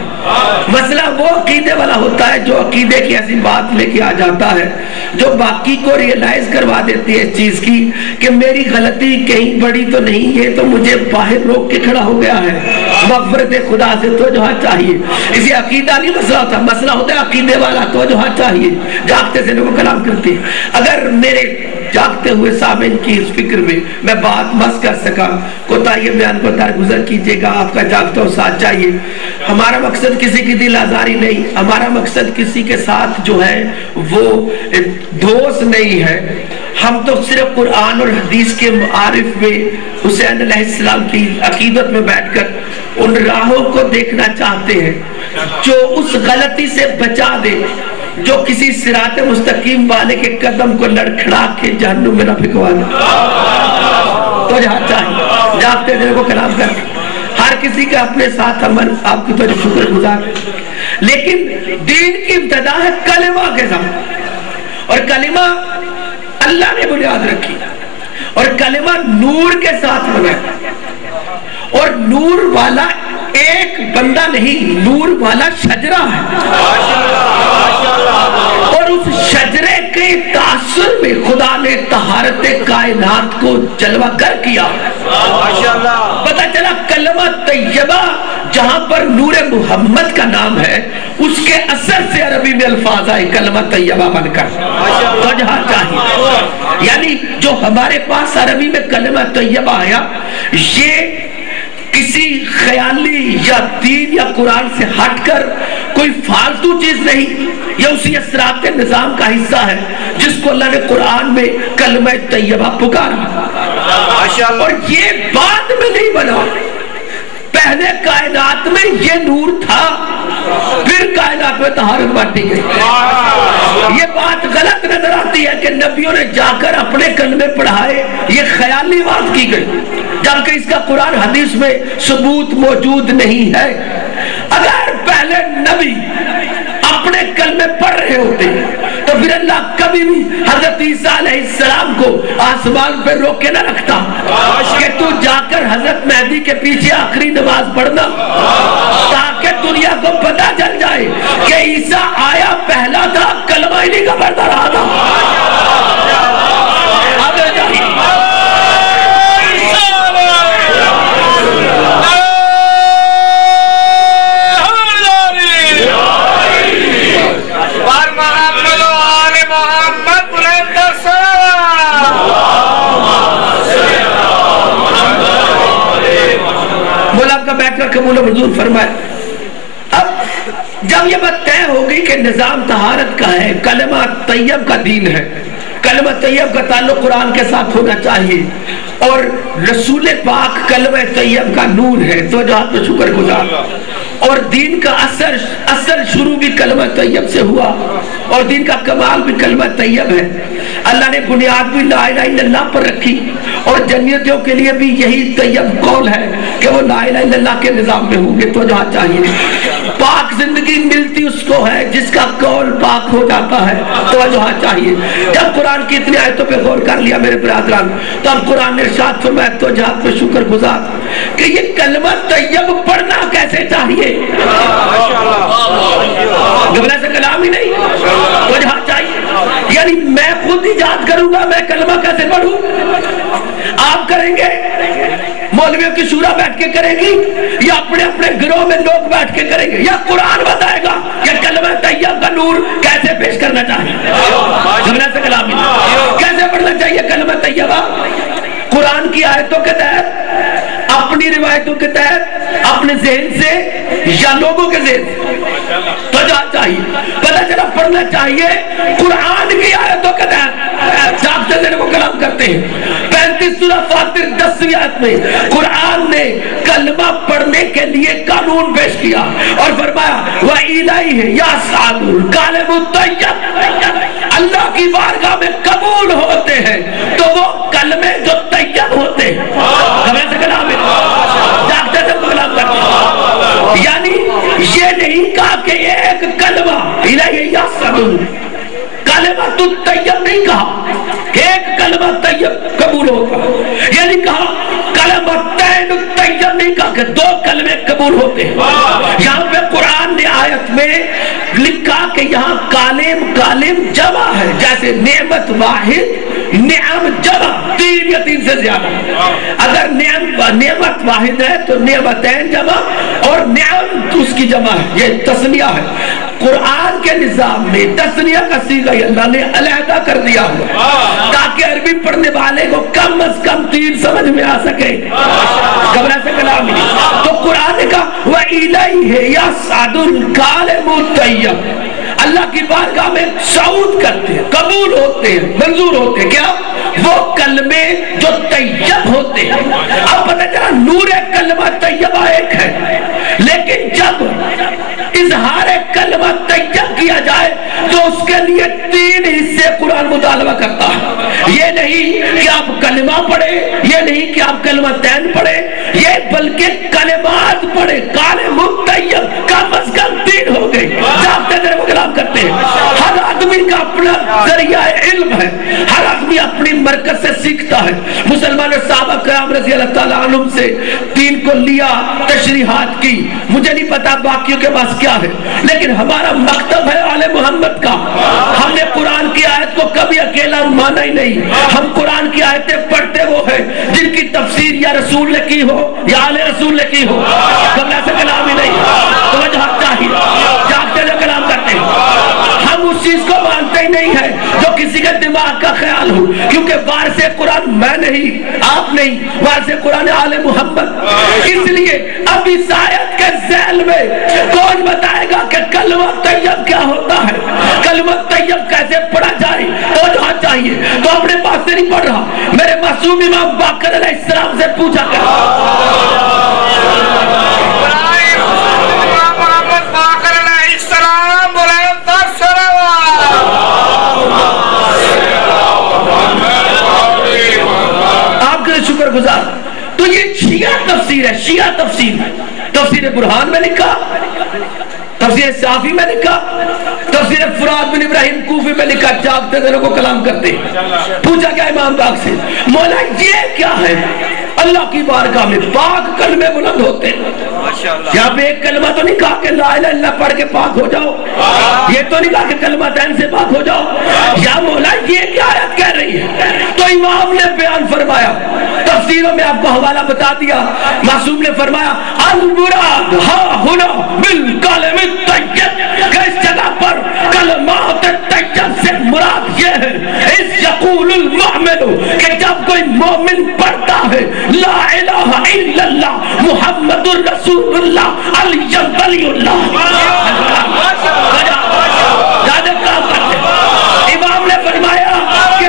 مسئلہ وہ عقیدے والا ہوتا ہے جو عقیدے کی ایسی بات لے کے آ جاتا ہے جو باقی کو ریئلائز کروا دیتی ہے اس چیز کی کہ میری غلطی کہیں بڑی تو نہیں، یہ تو مجھے باہر روک کے کھڑا ہو گیا ہے، مغفرت خدا سے تو جو چاہیے، اسی عقیدہ نہیں مسئلہ ہوتا، مسئلہ ہوتا ہے عقیدے والا تو جو چاہیے، جاگتے سے لوگ کلام کرتے ہیں۔ اگر میرے جاگتے ہوئے سامعین کی اس فکر میں بات مس کر سکا، کوتاہی بیان کو درگزر کیجئے گا، آپ کا جاگتا ہو ساتھ چاہیے۔ ہمارا مقصد کسی کی دل آزاری نہیں، ہمارا مقصد کسی کے ساتھ جو ہے وہ دوست نہیں ہے، ہم تو صرف قرآن اور حدیث کے معارف میں حسین علیہ السلام کی عقیدت میں بیٹھ کر ان راہوں کو دیکھنا چاہتے ہیں جو اس غلطی سے بچا دے، جو کسی صراط مستقیم والے کے قدم کو لڑکھڑا کے جہنم میں نہ پھکوا دے، تو جہاں چاہیے جاگتے دل کو کلام کر، ہر کسی کا اپنے ساتھ عمل آپ کی تو شکر گزار، لیکن دین کی ابتدا ہے کلمہ کے ساتھ، اور کلمہ اللہ نے بنیاد رکھی، اور کلمہ نور کے ساتھ بنا، اور نور والا ایک بندہ نہیں، نور والا شجرہ ہے، اور اس شجرے کے تاثر میں خدا نے طہارت کائنات کو جلوہ گر کیا۔ پتہ چلا کلمہ طیبہ جہاں پر نور محمد کا نام ہے، اس کے اثر سے عربی میں الفاظ آئے کلمہ طیبہ بن کر، تو جہاں چاہیے، یعنی جو ہمارے پاس عربی میں کلمہ طیبہ آیا، یہ کسی خیالی یا دین یا قرآن سے ہٹ کر کوئی فالتو چیز نہیں، یہ اسی اسرات نظام کا حصہ ہے جس کو اللہ نے قرآن میں کلمہ طیبہ پکارا، اور یہ بعد میں نہیں بنا، پہلے کائنات میں یہ نور تھا، پھر کائنات میں طہارت بانٹی گئی۔ یہ بات غلط نظر آتی ہے کہ نبیوں نے جا کر اپنے کلمے پڑھائے، یہ خیالی بات کی گئی، جبکہ اس کا قرآن حدیث میں ثبوت موجود نہیں ہے۔ اگر پہلے نبی اپنے کلمے پڑھ رہے ہوتے تو پھر اللہ کبھی بھی حضرت عیسیٰ علیہ السلام کو آسمان پہ روک کے نہ رکھتا کہ تو جا کر حضرت مہدی کے پیچھے آخری نماز پڑھنا، تاکہ دنیا کو پتہ چل جائے کہ عیسیٰ آیا پہلا تھا، کلمہ ہی نہیں کا پڑھتا رہا تھا۔ آگے جائیے، قبول و منظور فرمائے۔ اب جب یہ بات طے ہو گئی کہ نظام طہارت کا ہے، کلمہ طیب کا دین ہے، کلمہ طیب کا تعلق قرآن کے ساتھ ہونا چاہیے، اور رسول پاک کلمہ طیب کا نور ہے، تو جہاں پہ شکر گزار، اور دین کا اثر شروع بھی کلمہ طیب سے ہوا، اور دین کا کمال بھی کلمہ طیب ہے۔ اللہ نے بنیاد بھی لا الہ الا اللہ پر رکھی، اور جنتیوں کے لیے بھی یہی طیب قول ہے کہ وہ لا الہ الا اللہ کے نظام میں ہوں گے، تو جہاں چاہیے۔ پاک زندگی ملتی اس کو ہے جس کا قول پاک ہو جاتا ہے، تو جہاں چاہیے۔ جب قرآن کی اتنی آیتوں پہ غور کر لیا میرے برادران، تو اب قرآن نے ارشاد فرمایا، تو جہاں پہ شکر گزار کہ یہ کلمہ طیب پڑھنا کیسے چاہیے، گھبرا سے کلام ہی نہیں، تو جہاں چاہیے، یعنی میں خود ایجاد کروں گا میں کلمہ کیسے پڑھوں، آپ کریں گے، مولویوں کی شورا بیٹھ کے کریں گی، یا اپنے اپنے گروہ میں لوگ بیٹھ کے کریں گے، یا قرآن بتائے گا کہ کلمہ طیب کا نور کیسے پیش کرنا چاہیے، گھبرا سے کلام ہی نہیں، کیسے پڑھنا چاہیے کلمہ طیبہ، قرآن کی آیتوں کے تحت، اپنی روایتوں کے تحت، اپنے ذہن سے یا لوگوں کے ذہن سے، تو جہاں چاہیے پتہ چلا پڑھنا چاہیے قرآن کی آیتوں کے تحت، جاگتے ذہن کو کلام کرتے ہیں۔ 35 سورہ فاطر 10ویں آیت میں قرآن نے کلمہ پڑھنے کے لیے قانون پیش کیا اور فرمایا وَإِلَيْهِ يَصْعَدُ الْكَلِمُ الطَّيِّبُ، اللہ کی بارگاہ میں قبول ہوتے ہیں تو وہ کلمے جو طیب ہوتے ہیں، ہمیں سے کلام ہے، جاگتے سے کلام کرتے ہیں، یعنی یہ نہیں کہا کہ ایک کلمہ الہی یاسدن کلمہ تو طیب نہیں کہا کہ ایک کلمہ طیب قبول ہوگا، یعنی کہا کلمہ تین طیب نہیں کہا کہ دو کلمے قبول ہوتے ہیں۔ یہاں پہ قرآن نے آیت میں لکھا کہ یہاں کالم جمع ہے، جیسے نعمت واحد نعم جمع، تین یا تین سے زیادہ، اگر نعمت واحد ہے تو نعمتین جمع، اور نعم اس کی جمع ہے، یہ تسنیہ ہے۔ قرآن کے نظام میں تسنیہ کا صیغہ اللہ نے علیحدہ کر دیا ہوا تاکہ عربی پڑھنے والے کو کم از کم تین سمجھ میں آ سکے، گھبرا سے کلام ہی، تو قرآن نے کہا وَإِلَيْهِ يَصْعَدُ الْكَلِمُ الطَّيِّبُ، اللہ کی بارگاہ میں صعود کرتے ہیں، قبول ہوتے ہیں، منظور ہوتے ہیں، کیا وہ کلمے جو طیب ہوتے ہیں۔ اب پتہ چلا نور کلمہ طیبہ ایک ہے، لیکن جب اظہار کلمہ طیب کیا جائے تو اس کے لیے تین حصے قرآن مطالبہ کرتا ہے، یہ نہیں کہ آپ کلمہ پڑھیں، یہ نہیں کہ آپ کلمہ تین پڑھیں، یہ بلکہ کلمات پڑھیں، کلمہ طیب کم از کم تین ہو گئے، جاگتے دیر وہ کلام کرتے ہیں۔ ہر آدمی کا اپنا ذریعہ علم ہے، ہر آدمی اپنی مرکز سے سیکھتا ہے۔ مسلمان صحابہ کرام رضی اللہ تعالیٰ عنہ سے دین کو لیا، تشریحات کی، مجھے نہیں پتا باقیوں کے پاس کیا ہے، لیکن ہمارا مکتب ہے آل محمد کا، ہم نے قرآن کی آیت کو کبھی اکیلا مانا ہی نہیں، ہم قرآن کی آیتیں پڑھتے وہ ہیں جن کی تفسیر یا رسول نے کی ہو یا آل رسول نے کی ہو، قبلہ سے کلام ہی نہیں، توجہ چاہیے، جاگتے جو کلام کرتے ہیں، ہم اس چیز کو مانتے ہی نہیں ہے جو کسی کے دماغ کا خیال ہو، کیونکہ وارث قرآن میں نہیں، آپ نہیں، وارث قرآن آل محمد۔ اس لیے اب اس آیت کے ذیل میں کون بتائے گا کہ کلمہ طیب کیا ہوتا ہے، کلمہ طیب کیسے پڑھا جائے، تو جہاں چاہیے تو اپنے پاس سے نہیں پڑھ رہا، میرے معصوم امام باقر علیہ السلام سے پوچھا کر۔ آپ کے شکر گزار۔ تو یہ شیعہ تفسیر ہے، شیعہ تفسیر، تفسیر برہان میں لکھا، تفسیر صافی میں لکھا، تفسیر فرات بن ابراہیم کوفی میں لکھا، جاگتے دنوں کو کلام کرتے۔ پوچھا کیا امام باغ سے، مولا یہ کیا ہے؟ اللہ کی بارگاہ میں پاک کلمے بلند ہوتے ہیں۔ یہاں پہ ایک کلمہ تو نہیں کہا کہ لا الہ الا اللہ پڑھ کے پاک ہو جاؤ، یہ تو نہیں کہا کہ کلمہ تین سے پاک ہو جاؤ، یا مولا یہ کیا آیت کہہ رہی ہے؟ تو امام نے بیان فرمایا، تفسیروں میں آپ کو حوالہ بتا دیا، معصوم نے فرمایا المراد ہا ہنا بالکلم الطیب، کہ اس جگہ پر کلمات طیب سے مراد یہ ہے، اس یقول المؤمن، کہ جب کوئی مومن پڑھتا ہے لا الہ الا اللہ محمد الرسول اللہ علی ولی اللہ، زیادہ کام کرتے ہیں۔ امام نے فرمایا کہ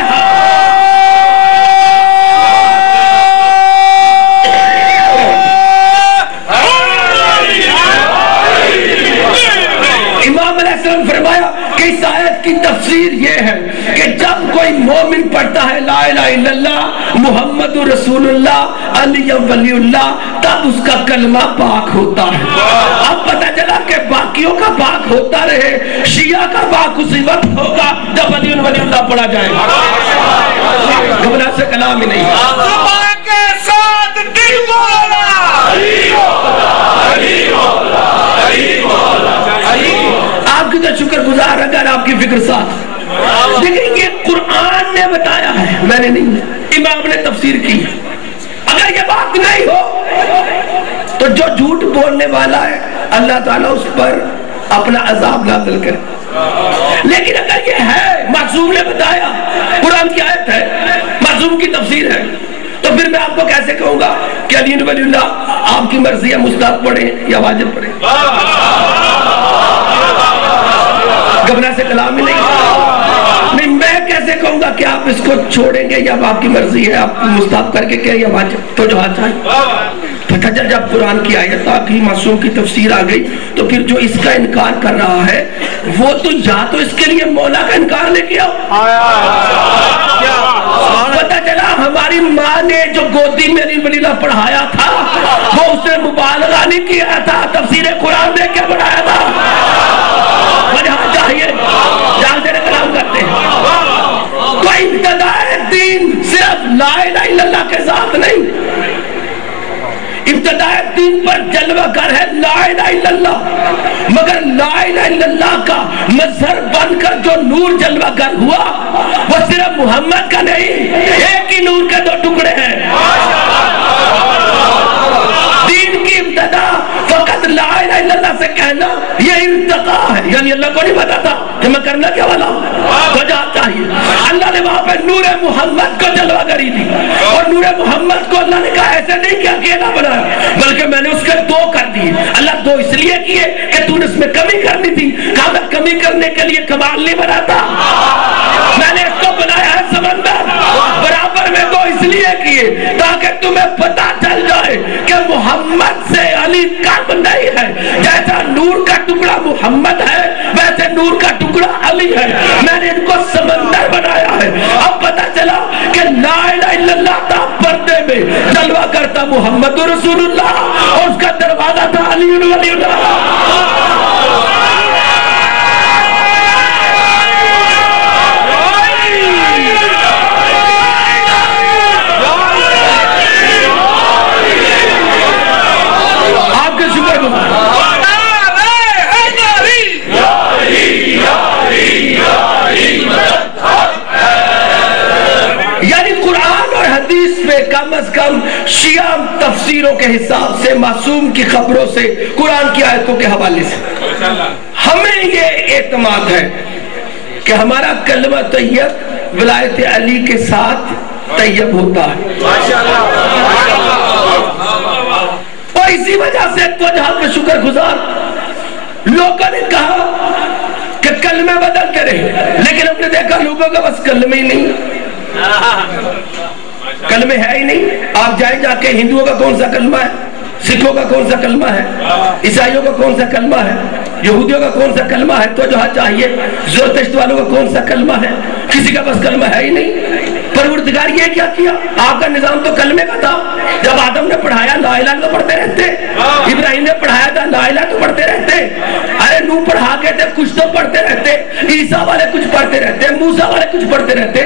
امام علیہ السلام فرمایا کہ اس آیت کی تفسیر یہ ہے کہ جب کوئی مومن پڑھتا ہے لا الہ الا اللہ محمد رسول اللہ علی ولی اللہ، تب اس کا کلمہ پاک ہوتا ہے۔ اب پتہ چلا کہ باقیوں کا پاک ہوتا رہے، شیعہ کا پاک اسی وقت ہوگا جب علی ولی اللہ پڑھا جائے گا، گھبرا سے کلام ہی نہیں۔ آپ کی تو شکر گزار اگر آپ کی فکر ساتھ، لیکن یہ قرآن نے بتایا ہے، میں نے نہیں، امام نے تفسیر کی۔ اگر یہ بات نہیں ہو تو جو جھوٹ بولنے والا ہے اللہ تعالیٰ اس پر اپنا عذاب نازل کرے، لیکن اگر یہ ہے معصوم نے بتایا، قرآن کی آیت ہے، معصوم کی تفسیر ہے، تو پھر میں آپ کو کیسے کہوں گا کہ علی ولی اللہ آپ کی مرضی ہے مستحب پڑھیں یا واجب پڑھیں؟ گھبرا سے کلام ہی نہیں، میں کیسے کہوں گا کہ آپ اس کو چھوڑیں گے یا آپ کی مرضی ہے، آپ مستحب کر کے کہیں یا واجب، تو جو آتا ہے پتہ چل جب قرآن کی آیت آ گئی، معصوم کی تفسیر آ گئی، تو پھر جو اس کا انکار کر رہا ہے وہ تو یا تو اس کے لیے مولا کا انکار لے کے آؤ۔ پتہ چلا ہماری ماں نے جو گودی میں علی ولی اللہ پڑھایا تھا وہ اس نے مبالغہ نہیں کیا تھا، تفسیر قرآن دیکھ کے پڑھایا تھا۔ وجہ چاہیے جہاں سے کلام کرتے ہیں تو ابتدائے دین صرف لا الہ الا اللہ کے ساتھ نہیں، ابتدائے دین پر جلوہ گر ہے لا الہ الا اللہ، مگر لا الہ الا اللہ کا مظہر بن کر جو نور جلوہ گر ہوا وہ صرف محمد کا نہیں، ایک ہی نور کے دو ٹکڑے ہیں۔ دین کی ابتدا فقط لا الہ الا اللہ سے کہنا یہ ارتقاء ہے، یعنی اللہ کو نہیں پتا تھا کہ میں کرنا کیا والا ہوں، تو جہاں چاہیے اللہ نے وہاں پہ نور محمد کو جلوہ گری دی، اور نور محمد کو اللہ نے کہا ایسے نہیں کہ اکیلا بنایا بلکہ میں نے اس کے دو کر دیے۔ اللہ دو اس لیے کیے کہ تو نے اس میں کمی کرنی تھی، کہا میں کمی کرنے کے لیے کمال نہیں بناتا، میں نے اس کو بنایا ہے سمندر برابر میں، دو اس لیے کیے تاکہ تمہیں پتا چل جائے کہ محمد سے علی کم نہیں ہے، جیسا نور کا ٹکڑا محمد ہے ویسے نور کا ٹکڑا علی ہے، میں نے ان کو سمندر بنایا ہے۔ اب پتا چلا کہ لا الہ الا اللہ تھا پردے میں، جلوہ کرتا محمد رسول اللہ، اور اس کا دروازہ تھا علی ولی اللہ۔ یعنی قرآن اور حدیث میں کم از کم شیعہ تفسیروں کے حساب سے، معصوم کی خبروں سے، قرآن کی آیتوں کے حوالے سے ہمیں یہ اعتماد ہے کہ ہمارا کلمہ طیب ولایت علی کے ساتھ طیب ہوتا ہے. اور اسی وجہ سے تو جہاں پہ شکر گزار لوگوں نے کہا کہ کلمے بدلتے رہے، لیکن ہم نے دیکھا لوگوں کا بس کلمے ہی نہیں، کلمے ہے ہی نہیں. آپ جائیں جا کے ہندوؤں کا کون سا کلمہ ہے، سکھوں کا کون سا کلمہ ہے، عیسائیوں کا کون سا کلمہ ہے، یہودیوں کا کون سا کلمہ ہے، تو جہاں چاہیے زرتشت والوں کا کون سا کلمہ ہے، کسی کا بس کلمہ ہے ہی نہیں. پروردگار یہ کیا کیا؟ آپ کا نظام تو کلمے کا تھا. جب آدم نے پڑھایا لا الہ تو پڑھتے رہتے، ابراہیم نے پڑھایا تھا لا الہ تو پڑھتے رہتے، ارے نوح پڑھا کے تھے کچھ تو پڑھتے رہتے، عیسیٰ والے کچھ پڑھتے رہتے، موسیٰ والے کچھ پڑھتے رہتے.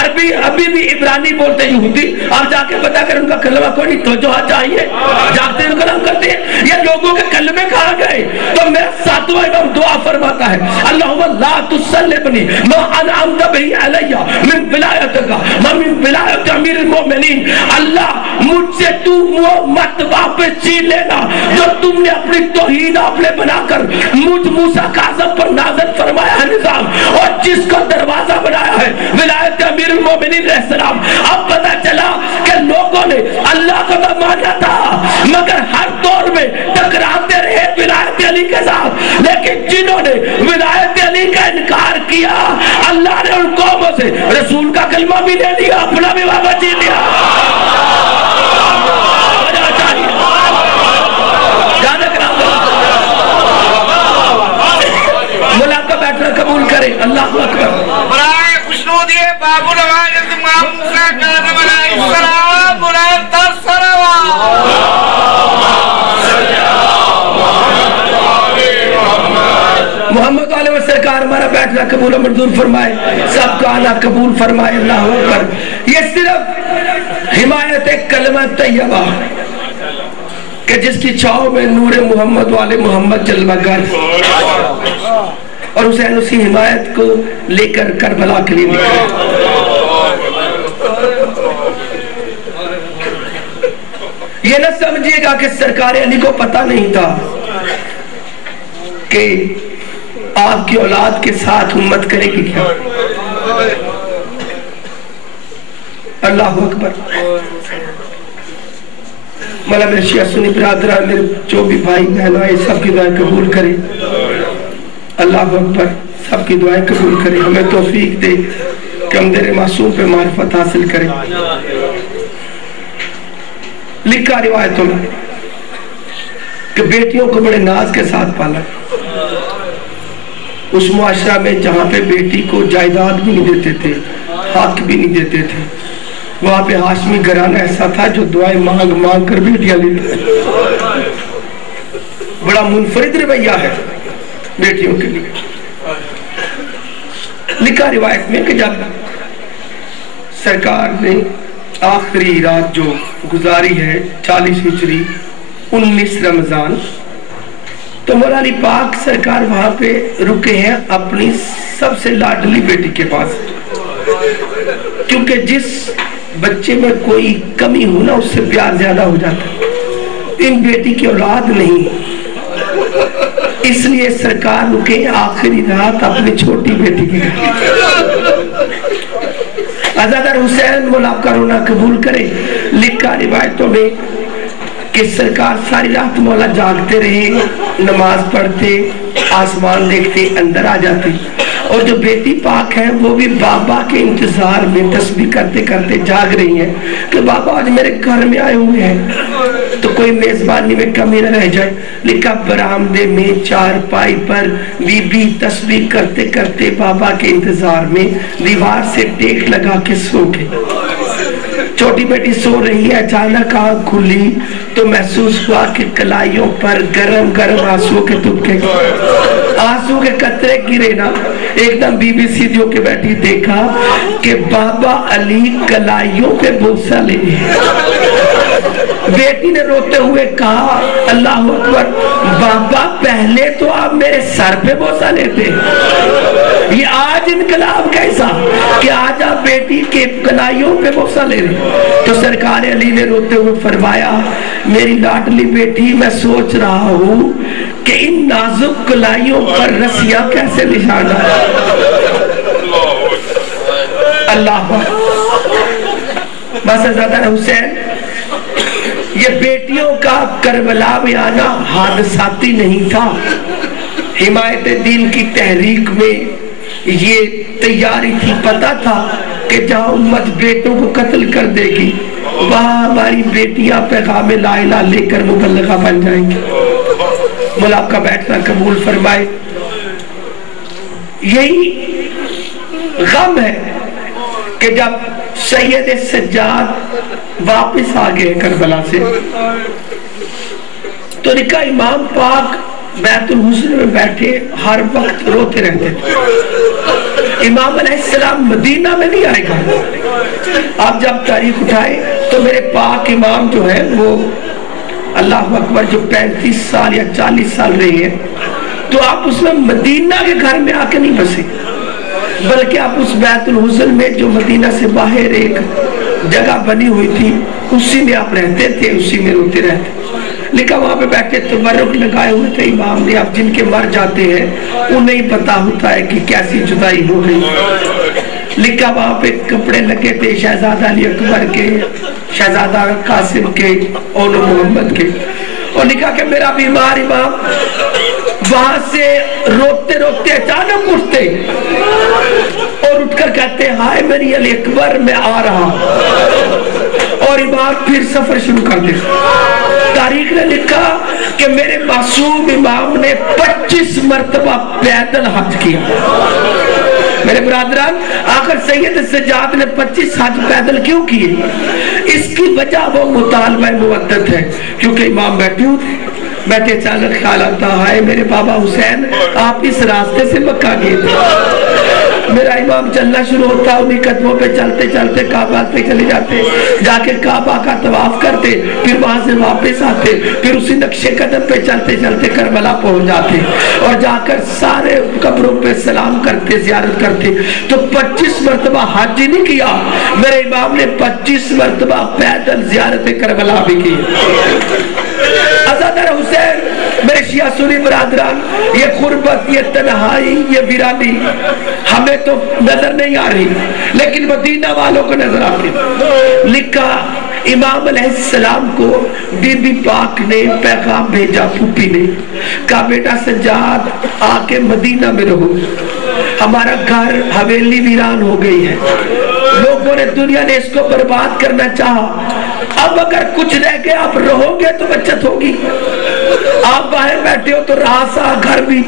عربی ابھی بھی عبرانی بولتے یہودی، آپ جا کے بتا کر ان کا کلمہ کوئی نہیں، تو جو چاہیے جاگتے ہیں کلام کرتے ہیں. یہ لوگوں کے کلمے کہاں گئے؟ تو میرا ساتواں امام دعا فرماتا ہے اللہم لا تسلبنی ما انعمت بہ علی من ولایتک من ولایت امیر المومنین. اللہ مجھ سے تو وہ مت واپس چھین لینا جو تم نے اپنی توحید آپ نے بنا کر مجھ موسیٰ کاظم پر نازل فرمایا ہے نظام، اور جس کو دروازہ بنایا ہے ولایت امیر المومنین علیہ السلام. اب پتہ چلا کہ لوگوں نے اللہ کو تو مانا تھا مگر ہر دور میں ٹکراتے رہے ولایت علی کے ساتھ، لیکن جنہوں نے ولایت علی کا انکار کیا اللہ نے ان قوموں سے رسول کا کلمہ بھی لے لیا، اپنا بھی واپس چھین لیا. مولا کا بیٹھنا قبول کرے. اللہ اکبر. برائے خوشنودی باب الوالد امام موسیٰ کاظم علیہ السلام برائے ترسروا محمد علیہ وسلم سرکار ہمارا بیٹھنا قبول و منظور فرمائے، سب کا آنا قبول فرمائے. اللہ اکبر. یہ صرف حمایت کلمہ طیبہ کہ جس کی چھاؤں میں نور محمد والے محمد جلوہ گر، اور حسین اسی حمایت کو لے کر کربلا کے لیے نکلے. یہ نہ سمجھیے گا کہ سرکار علی کو پتہ نہیں تھا کہ آپ کی اولاد کے ساتھ امت کرے گی کیا. اللہ اکبر. مولا میرے شیعہ سنی برادران، میرے جو بھی بھائی بہن آئے سب کی دعائیں قبول کرے. اللہ اکبر. سب کی دعائیں قبول کرے. ہمیں توفیق دے کہ ہم تیرے معصوم پہ معرفت حاصل کریں. لکھا روایتوں میں کہ بیٹیوں کو بڑے ناز کے ساتھ پالا. اس معاشرہ میں جہاں پہ بیٹی کو جائیداد بھی نہیں دیتے تھے، حق بھی نہیں دیتے تھے، وہاں پہ ہاشمی گھرانہ ایسا تھا جو دعائیں مانگ مانگ کر بیٹیاں لیتے تھے. بڑا منفرد رویہ ہے بیٹیوں کے لیے. لکھا روایت میں کہ جب سرکار نے آخری رات جو گزاری ہے 40 ہجری 19 رمضان، تو مولا علی پاک سرکار وہاں پہ رکے ہیں اپنی سب سے لاڈلی بیٹی کے پاس، کیونکہ جس بچے میں کوئی کمی ہونا اس سے پیار زیادہ ہو جاتا. ان بیٹی کی اولاد نہیں، اس لیے سرکار رکے آخری رات اپنی چھوٹی بیٹی کے گھر. عزادار حسین مولا آپ کا رونا قبول کرے. لکھا روایتوں میں کہ سرکار ساری رات مولا جاگتے رہے، نماز پڑھتے، آسمان دیکھتے، اندر آ جاتے، اور جو بیٹی پاک ہیں وہ بھی بابا کے انتظار میں تسبیح کرتے کرتے جاگ رہی ہیں کہ بابا آج میرے گھر میں آئے ہوئے ہیں تو کوئی میزبانی میں کمی نہ رہ جائے. لکھا برآمدے میں چارپائی پر بی بی تسبیح کرتے کرتے بابا کے انتظار میں دیوار سے ٹیک لگا کے سو گئی. چھوٹی بیٹی سو رہی ہے، اچانک آنکھ کھلی تو محسوس ہوا کہ کلائیوں پر گرم گرم آنسو کے تبکے، آنسو کے قطرے گرے نا. ایک دم بی بی سیدھی ہو کے بیٹھی، دیکھا کہ بابا علی کلائیوں پہ بوسہ لے. بیٹی نے روتے ہوئے کہا اللہ اکبر، بابا پہلے تو آپ میرے سر پہ بوسہ لیتے، یہ آج انقلاب کیسا کہ آج آپ بیٹی کے کلائیوں پہ بوسہ لے رہے. تو سرکار علی نے روتے ہوئے فرمایا میری لاڈلی بیٹی، میں سوچ رہا ہوں کہ ان نازک کلائیوں پر رسیاں کیسے نشانہ ہے. اللہ بس حضرت حسین یہ بیٹیوں کا کربلا میں آنا حادثاتی نہیں تھا، حمایت دین کی تحریک میں یہ تیاری تھی، پتا تھا کہ جہاں امت بیٹوں کو قتل کر دے گی وہاں ہماری بیٹیاں پیغام لا الہ لے کر مبلغہ بن جائیں گی۔ مولا آپ کا بیٹھنا قبول فرمائے۔ یہی غم ہے کہ جب سید سجاد واپس آ گئے کربلا سے تو لکھا امام پاک بیت الحسن میں بیٹھے ہر وقت روتے رہتے تھے۔ امام علیہ السلام مدینہ میں نہیں آئے گا۔ آپ جب تاریخ اٹھائے تو میرے پاک امام جو ہے وہ اللہ اکبر جو 35 سال یا 40 سال رہی ہے تو آپ اس میں مدینہ کے گھر میں آ کے نہیں بسے، بلکہ آپ اس بیت الحسن میں جو مدینہ سے باہر ایک جگہ بنی ہوئی تھی اسی میں آپ رہتے تھے، اسی میں روتے رہتے۔ لکھا وہاں پہ بیٹھے تبرک لگائے ہوئے تھے امام نے، اب جن کے مر جاتے ہیں انہیں ہی پتا ہوتا ہے کہ کیسی جدائی ہو گئی۔ لکھا وہاں پہ کپڑے لگے تھے شہزادہ علی اکبر کے، شہزادہ قاسم کے اور محمد کے، اور لکھا کہ میرا بیمار امام وہاں سے روتے روتے اچانک اٹھتے اور اٹھ کر کہتے ہائے میری علی اکبر میں آ رہا، اور امام پھر سفر شروع کر دے۔ تاریخ نے لکھا کہ میرے معصوم امام نے 25 مرتبہ پیدل حج کیا۔ میرے برادران آخر سید سجاد نے 25 حج پیدل کیوں کیے؟ اس کی وجہ وہ مطالبہ مودت ہے، کیونکہ امام بیٹھے ہوتے بیٹھے اچانک خیال آتا ہے میرے بابا حسین آپ اس راستے سے مکہ گئے تھے، میرا امام چلنا شروع ہوتا انہیں قدموں پہ چلتے چلتے کعبہ پہ چلے جاتے، جا کے کعبہ کا طواف کرتے، پھر وہاں سے واپس آتے، پھر اسی نقش قدم پہ چلتے چلتے کربلا پہنچ جاتے اور جا کر سارے قبروں پہ سلام کرتے، زیارت کرتے۔ تو 25 مرتبہ حج نہیں کیا میرے امام نے، 25 مرتبہ پیدل زیارت کربلا بھی کی۔ عزادر حسین میرے شیعہ سنی برادران، یہ غربت، یہ تنہائی، یہ ویرانی ہمیں تو نظر نہیں آ رہی لیکن مدینہ والوں کو نظر آتی۔ لکھا امام علیہ السلام کو بی بی پاک نے پیغام بھیجا، پھوپھی نے کہا بیٹا سجاد آ کے مدینہ میں رہو، ہمارا گھر حویلی ویران ہو گئی ہے، لوگوں نے دنیا نے اس کو برباد کرنا چاہا، اب اگر کچھ رہ گیا آپ رہو گے تو بچت ہوگی، آپ باہر بیٹھے ہو تو راسا گھر بھی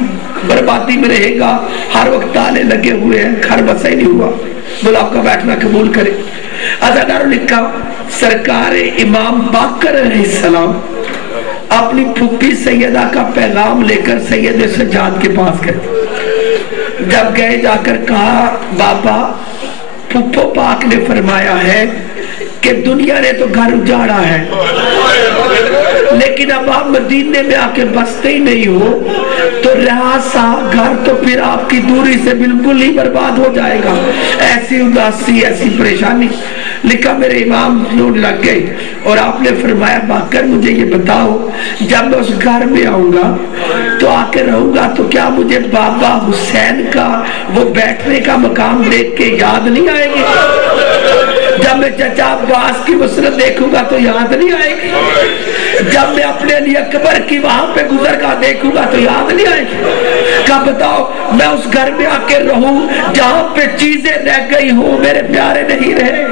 بربادی میں رہے گا، ہر وقت تالے لگے ہوئے ہیں، گھر بسا ہی نہیں ہوا۔ بولا آپ کا بیٹھنا قبول کرے۔ عزاداروں لکھا سرکار امام باقر علیہ السلام اپنی پھوپھی سیدہ کا پیغام لے کر سید سجاد کے پاس گئے۔ جب گئے جا کر کہا بابا پھوپھو پاک نے فرمایا ہے کہ دنیا نے تو گھر اجاڑا ہے لیکن اب آپ مدینے میں آ کے بستے ہی نہیں ہو تو رہاسا گھر تو پھر آپ کی دوری سے بالکل ہی برباد ہو جائے گا، ایسی اداسی ایسی پریشانی۔ لکھا میرے امام رونے لگ گئے اور آپ نے فرمایا باقر مجھے یہ بتاؤ جب میں اس گھر میں آؤں گا تو آ کے رہوں گا تو کیا مجھے بابا حسین کا وہ بیٹھنے کا مقام دیکھ کے یاد نہیں آئے گی؟ جب میں چچا عباس کی مسرت دیکھوں گا تو یاد نہیں آئے گی؟ جب میں اپنے علی اکبر کی وہاں پہ گزر کا دیکھوں گا تو یاد نہیں آئے گی؟ کہا بتاؤ میں اس گھر میں آ کے رہوں جہاں پہ چیزیں رہ گئی ہوں میرے پیارے نہیں رہے۔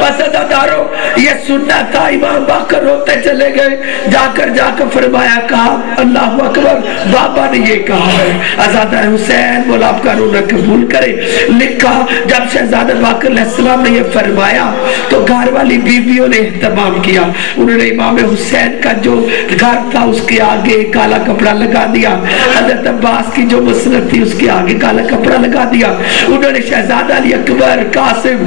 بس عزاداروں یہ سننا تھا، امام باقر روتے چلے گئے، جا کر فرمایا کہا اللہ اکبر بابا نے یہ کہا ہے۔ عزادہ حسین مولا آپ کا رونا قبول کرے۔ لکھا جب شہزادہ باقر علیہ السلام نے یہ فرمایا تو گھر والی بیویوں نے اہتمام کیا، انہوں نے امام حسین کا جو گھر تھا اس کے آگے کالا کپڑا لگا دیا، حضرت عباس کی جو مسند تھی اس کے آگے کالا کپڑا لگا دیا، انہوں نے شہزادہ علی اکبر قاسم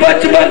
55